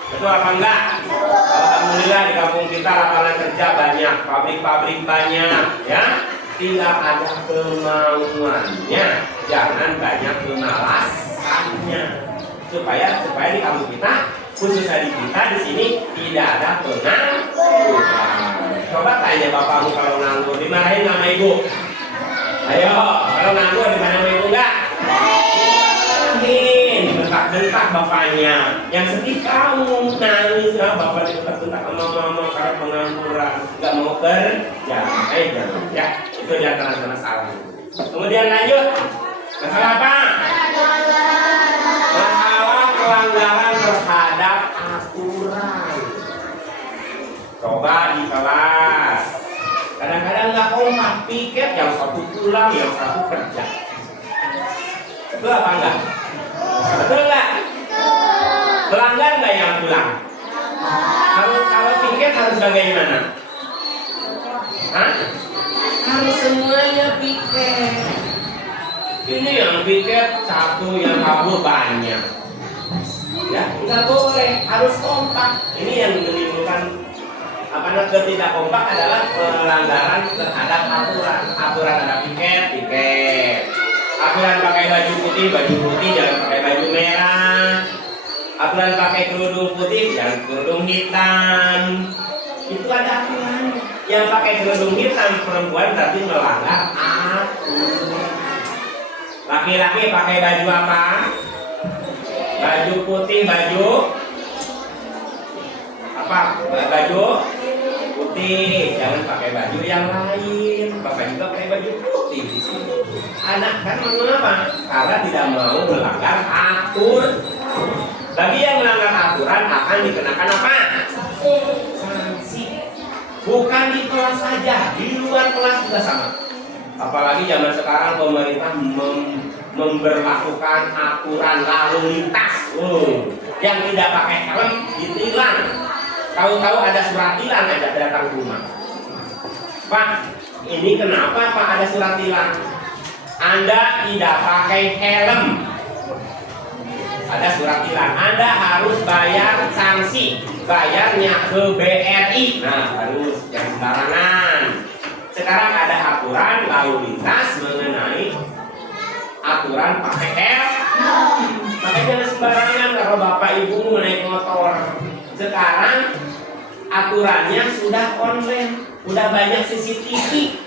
Betul apa enggak? Alhamdulillah di kampung kita lapangan kerja banyak, pabrik-pabrik banyak, ya. Tidak ada kemauannya, jangan banyak kemalasannya. Supaya di kampung kita, khususnya di kita di sini tidak ada pengangguran. Coba tanya bapakmu kalau nganggur, dimarahin sama ibu. Ayo, kalau nganggur dimarahin sama ibu enggak? Bentak-bentak bapaknya. Yang sedih kamu, nangis ya, bapak dibentak-bentak sama mama karena pengangguran, nggak mau kerja. Jangan ya, itu di antara masalah. Kemudian lanjut, masalah apa? Masalah pelanggaran terhadap aturan. Coba di kelas, kadang-kadang nggak kompak, piket yang satu pulang, yang satu kerja. Betul apa enggak? Betul nggak? Pelanggan nggak yang pulang? Kalau piket harus bagaimana? Hah? Harus semuanya piket. Ini yang piket satu, yang kabur banyak. Ya, nggak boleh, harus kompak. Ini yang menimbulkan ketidak kompak adalah pelanggaran terhadap aturan. Aturan ada piket. Aturan pakai baju putih, jangan pakai baju merah. Aturan pakai kerudung putih, jangan kerudung hitam. Itu ada aturan. Yang pakai kerudung hitam perempuan berarti melanggar aturan. Laki-laki pakai baju apa? Baju putih, baju apa? Baju putih, jangan pakai baju yang lain. Bapak juga pakai baju putih di sini. Anak kan mengapa? Karena tidak mau melanggar aturan. Bagi yang melanggar aturan akan dikenakan apa? Sanksi. Bukan di kelas saja, di luar kelas juga sama. Apalagi zaman sekarang pemerintah memberlakukan aturan lalu lintas. Yang tidak pakai helm ditilang. Tahu-tahu ada surat tilang aja datang ke rumah. Pak, ini kenapa Pak ada surat tilang? Anda tidak pakai helm. Ada surat tilang. Anda harus bayar sanksi. Bayarnya ke BRI. Nah, harus yang sembarangan. Sekarang ada aturan lalu lintas mengenai aturan pakai helm. Makanya jangan sembarangan kalau bapak ibu naik motor. Sekarang aturannya sudah online, udah banyak CCTV.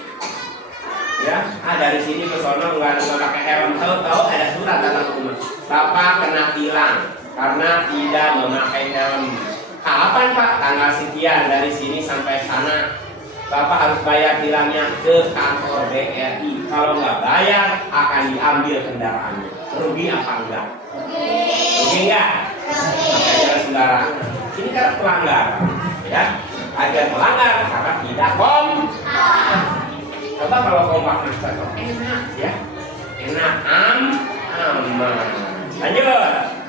Ya, dari sini ke sono nggak pakai helm, tahu-tahu ada surat datang ke rumah. Bapak kena tilang karena tidak memakai helm. Kapan Pak? Tanggal sekian dari sini sampai sana. Bapak harus bayar tilangnya ke kantor BRI. Kalau nggak bayar akan diambil kendaraannya. Rugi apa enggak? Rugi enggak? Makanya jangan sembarangan. Ini kan pelanggaran, ya. Agar melanggar karena tidak kompak. Coba kalau kompak cocok, enak ya, enak aman. Lanjut.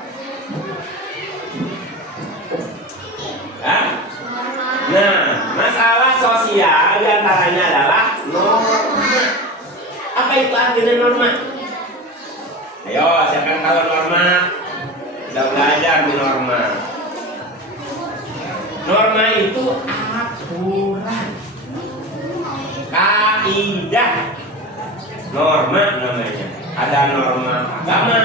Nah, masalah sosial diantaranya adalah norma. Apa itu artinya norma? Ayo, siapa yang tahu norma? Sudah belajar di norma. Norma itu aturan, kaidah. Norma namanya. Ada norma agama,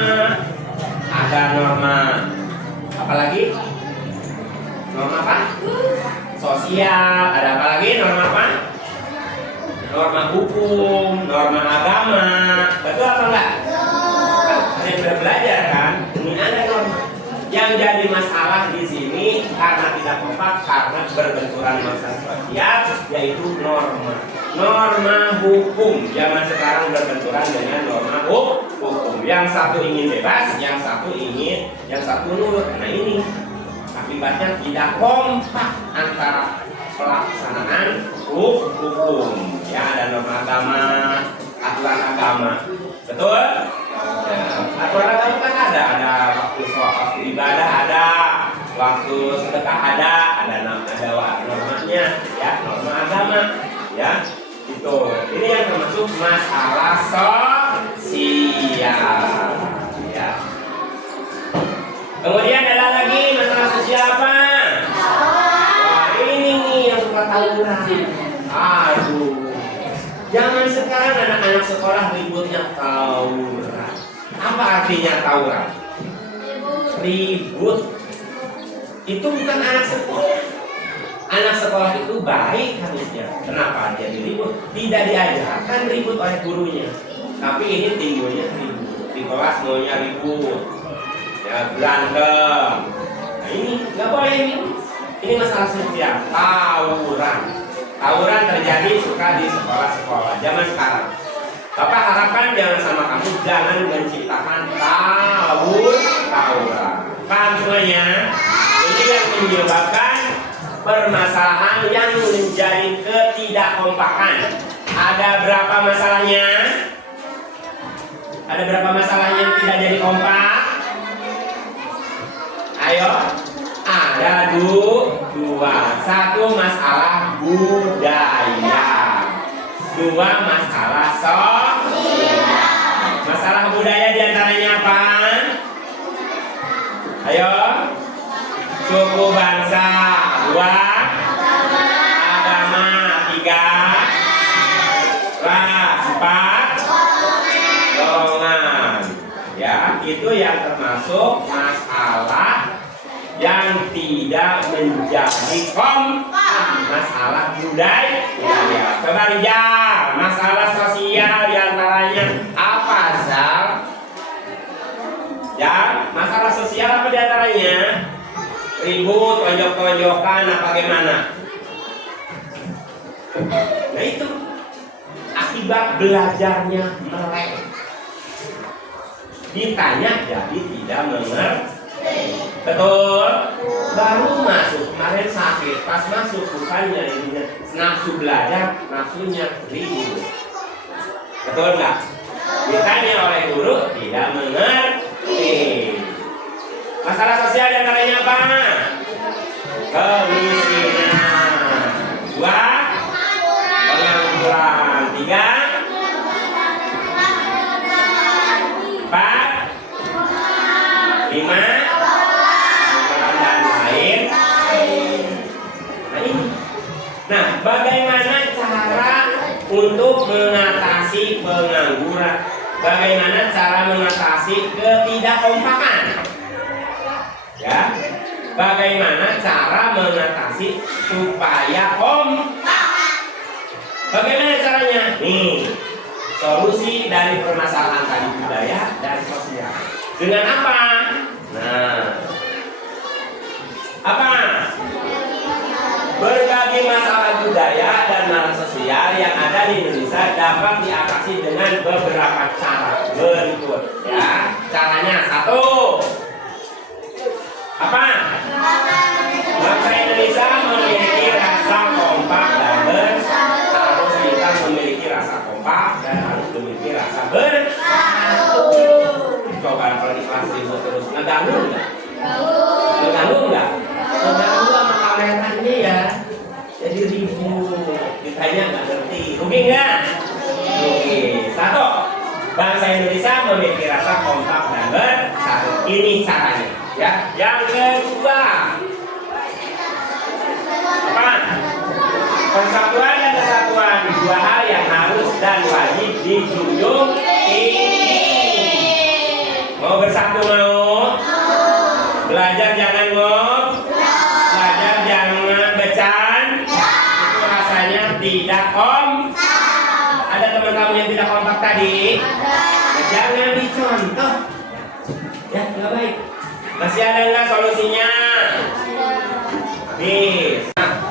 ada norma apa lagi? Norma apa? Sosial. Ada apa lagi? Norma apa? Norma hukum, norma agama. Betul apa enggak? Kalian sudah belajar kan? Ini ada norma. Yang jadi masalah di sini karena tidak kompak, karena berbenturan masalah sosial, yaitu norma. Norma hukum zaman sekarang berbenturan dengan norma hukum. Yang satu ingin bebas, yang satu nurut. Nah ini akibatnya tidak kompak antara pelaksanaan hukum. Ya, ada norma agama, aturan agama. Betul? Ya, aturan agama kan ada waktu ibadah ada, waktu sedekah ada normanya, ya, norma agama, ya. Itu. Ini yang termasuk masalah sosial, ya. Kemudian ada lagi masalah sosial apa? Wah, ini nih yang suka tawuran. Aduh. Zaman sekarang anak-anak sekolah ributnya tawuran. Apa artinya tawuran? Ribut. Itu bukan anak sekolah. Anak sekolah itu baik harusnya. Kenapa jadi ribut? Tidak diajarkan ribut oleh gurunya. Tapi ini timbulnya ribut. Di kelas maunya ribut. Ya, berantem. Nah ini nggak boleh ini. Ini masalah sosial. Tawuran terjadi suka di sekolah-sekolah zaman sekarang. Bapak harapkan jangan sama kamu jangan menciptakan tawuran. Paham semuanya? Ini yang menyebabkan permasalahan yang menjadi ketidakkompakan. Ada berapa masalahnya? Ada berapa masalah yang tidak jadi kompak? Ayo, ada dua. Satu masalah budaya. Dua, masalah sosial. Masalah budaya diantaranya apa? Ayo. Suku bangsa. Dua. Agama. Tiga. Ras. Empat. Golongan. Ya, itu yang termasuk masalah yang tidak menjadi masalah budaya. Coba lihat masalah sosial diantaranya apa, Zal? Ya, masalah sosial apa diantaranya? Ribut, tonjok-tonjokan, apa bagaimana? Nah itu akibat belajarnya melek. Ditanya jadi tidak mengerti. Betul? Baru masuk, kemarin sakit. Pas masuk bukannya ininya nafsu belajar, nafsunya ribut. Betul nggak? Ditanya oleh guru tidak mengerti. Masalah sosial diantaranya apa? Kemiskinan. Dua, pengangguran. Tiga, empat, lima, dan lain. Nah, bagaimana cara untuk mengatasi pengangguran? Bagaimana cara mengatasi ketidakkompakan? Ya, bagaimana cara mengatasi supaya kompak? Bagaimana caranya? Nih, solusi dari permasalahan tadi budaya dan sosial. Dengan apa? Nah, apa? Berbagai masalah budaya dan masalah sosial yang ada di Indonesia dapat diatasi dengan beberapa cara berikut. Ya, caranya satu. Apa? Bangsa Indonesia memiliki rasa kompak dan harus kita memiliki rasa kompak dan harus memiliki rasa bersatu. Coba kalau di kelas ribut terus ngeganggu nggak? Ngeganggu nggak? Ngeganggu sama kamera ini ya. Jadi ribut, ditanya nggak ngerti. Rugi nggak? Rugi. Satu. Bangsa Indonesia memiliki rasa kompak dan bersatu. Ini caranya. Ya, yang kedua, apa? Persatuan dan kesatuan, dua hal yang harus dan wajib dijunjung tinggi. Mau bersatu mau? Belajar jangan ngob, belajar jangan becan. Itu rasanya tidak Ada teman-teman yang tidak kompak tadi? Jangan dicontoh. Ya, nggak baik. Masih ada nggak solusinya? Nih,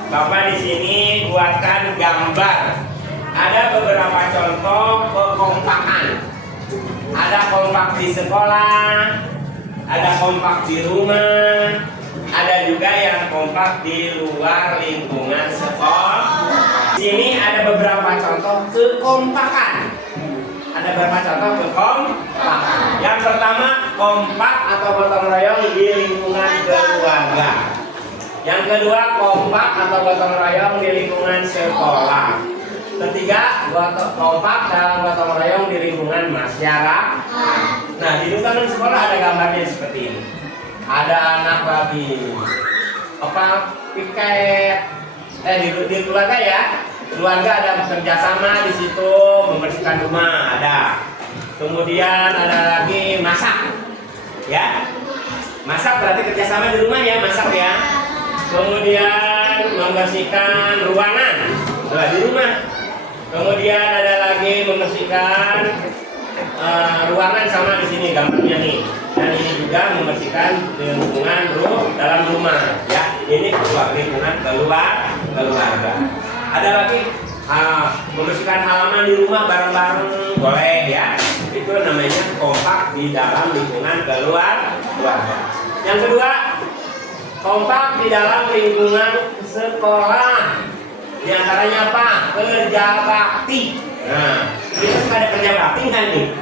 Bapak di sini buatkan gambar. Ada beberapa contoh kekompakan. Ada kompak di sekolah, ada kompak di rumah, ada juga yang kompak di luar lingkungan sekolah. Di sini ada beberapa contoh kekompakan. Ada beberapa contoh kekompakan. Yang pertama, kompak atau gotong royong di lingkungan keluarga. Yang kedua, kompak atau gotong royong di lingkungan sekolah. Ketiga, kompak dalam gotong royong di lingkungan masyarakat. Nah, di lingkungan sekolah ada gambarnya seperti ini. Ada anak lagi piket. Di keluarga ya. Keluarga ada kerjasama di situ membersihkan rumah ada. Kemudian ada lagi masak, ya. Masak berarti kerjasama di rumah ya, masak ya. Kemudian membersihkan ruangan, di rumah. Kemudian ada lagi membersihkan ruangan sama di sini gambarnya nih. Dan ini juga membersihkan lingkungan dalam rumah, ya. Ini lingkungan keluarga. Ada lagi membersihkan halaman di rumah bareng-bareng boleh ya. Itu namanya kompak di dalam lingkungan keluarga. Yang kedua, kompak di dalam lingkungan sekolah. Di antaranya apa? Kerja bakti. Nah, kita ada kerja bakti kan nih?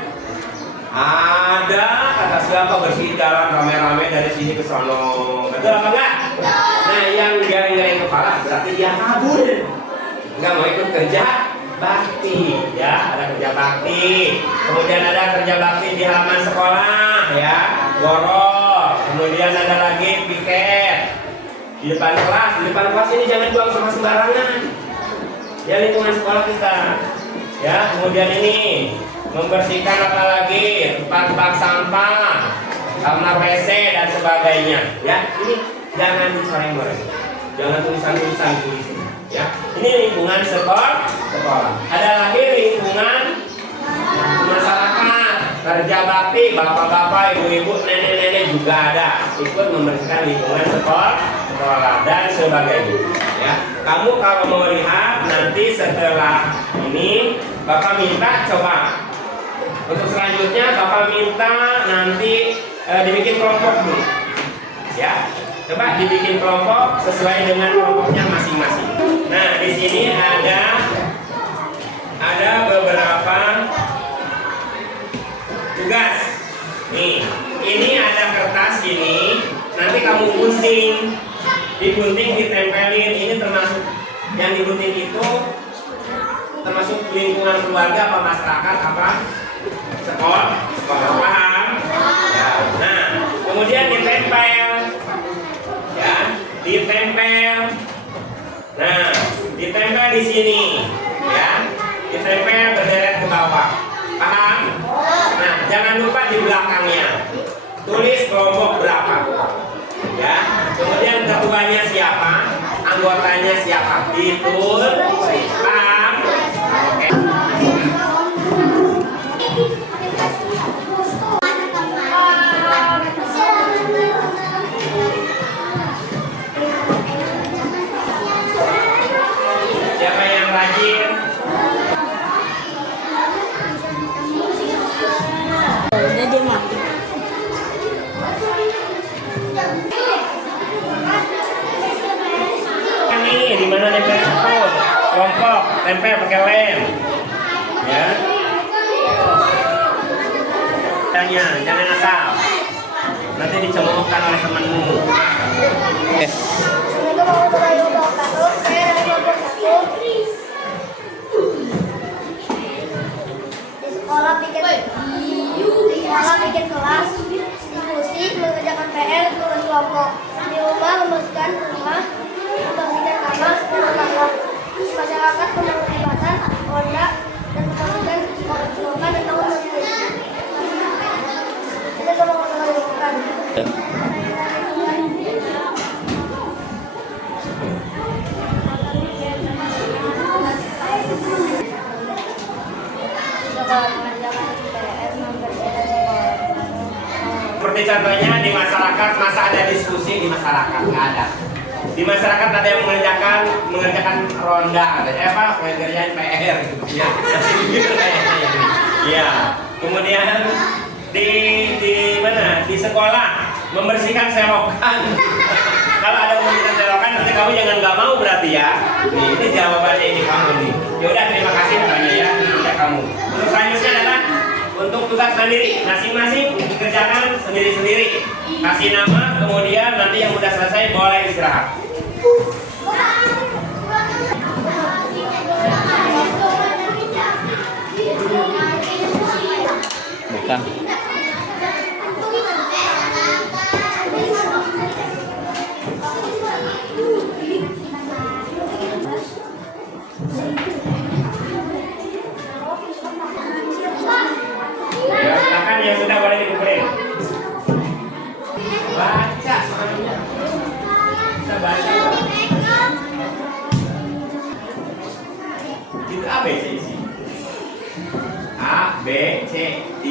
Ada kata siapa bersih jalan rame-rame dari sini ke sono. Betul apa enggak? Nah, yang garing-garing kepala berarti dia kabur. Enggak mau ikut kerja bakti, ya, ada kerja bakti. Kemudian ada kerja bakti di halaman sekolah, ya, goro. Kemudian ada lagi piket di depan kelas. Di depan kelas ini jangan buang sampah sembarangan. Ya, lingkungan sekolah kita. Ya, kemudian ini membersihkan apa lagi, tempat sampah, kamar WC dan sebagainya. Ya, ini jangan dicoreng-coreng, jangan tulisan-tulisan di sini. Ya, ini lingkungan sekolah. Ada lagi lingkungan masyarakat, kerja bakti, bapak-bapak, ibu-ibu, nenek-nenek juga ada ikut membersihkan lingkungan sekolah dan sebagainya. Ya, kamu kalau mau lihat nanti setelah ini, bapak minta coba. Untuk selanjutnya bapak minta nanti dibikin kelompok dulu, ya. Coba dibikin kelompok sesuai dengan kelompoknya masing-masing. Nah, di sini ada beberapa tugas. Nih, ini ada kertas ini. Nanti kamu gunting, digunting, ditempelin. Ini termasuk yang digunting itu termasuk lingkungan keluarga apa masyarakat apa sekolah paham? Ya. Nah, kemudian ditempel, ya, ditempel. Nah, ditempel di sini, ya, ditempel berderet ke bawah, paham? Nah, jangan lupa di belakangnya tulis kelompok berapa, ya. Kemudian ketuanya siapa, anggotanya siapa, ditulis, paham? Oke. Siapa yang rajin? Ini di mana nempel itu? Kelompok, tempel pakai lem. Ya. Tanya, jangan asal. Nanti dicemoohkan oleh temanmu. Assalamualaikum warahmatullahi wabarakatuh. Saya dari kelompok 1. Di sekolah bikin kelas, diskusi, mengerjakan PR, tugas kelompok. Di rumah membersihkan rumah, membersihkan kamar, sekolah. Masyarakat penerlibatan Ronda dan membersihkan sekolah dan tahun masjid. Assalamualaikum warahmatullahi wabarakatuh. Seperti contohnya di masyarakat, masa ada diskusi di masyarakat? Nggak ada. Di masyarakat ada yang mengerjakan ronda, mengerjakan PR gitu. Ya, gitu kayaknya ini. Ya. Kemudian di mana? Di sekolah membersihkan selokan. Kalau ada membersihkan selokan, nanti kamu jangan nggak mau berarti ya. Nih, ini jawabannya ini kamu nih. Ya udah, terima kasih banyak ya, untuk kamu. Untuk selanjutnya adalah untuk tugas mandiri, masing-masing dikerjakan sendiri-sendiri. Kasih nama, kemudian nanti yang udah selesai boleh istirahat. Bukan. Ya, silakan yang sudah boleh dikumpulin. Baca soalnya. Bisa baca. Itu A, B, C isi. A, B, C, D.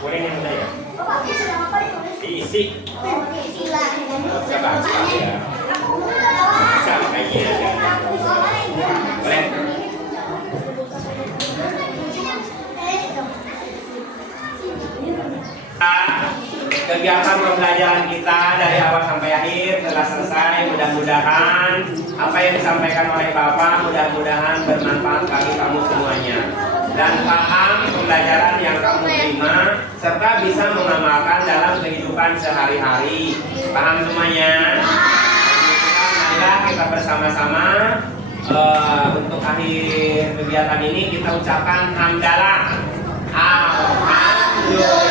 Boleh yang mudah ya? Diisi. Bisa baca ya. Bisa kayaknya ya. Boleh. Kegiatan pembelajaran kita dari awal sampai akhir telah selesai. Mudah-mudahan apa yang disampaikan oleh Bapak mudah-mudahan bermanfaat bagi kamu semuanya dan paham pembelajaran yang kamu terima serta bisa mengamalkan dalam kehidupan sehari-hari. Paham semuanya? Mari Marilah kita bersama-sama untuk akhir kegiatan ini kita ucapkan hamdalah. Alhamdulillah.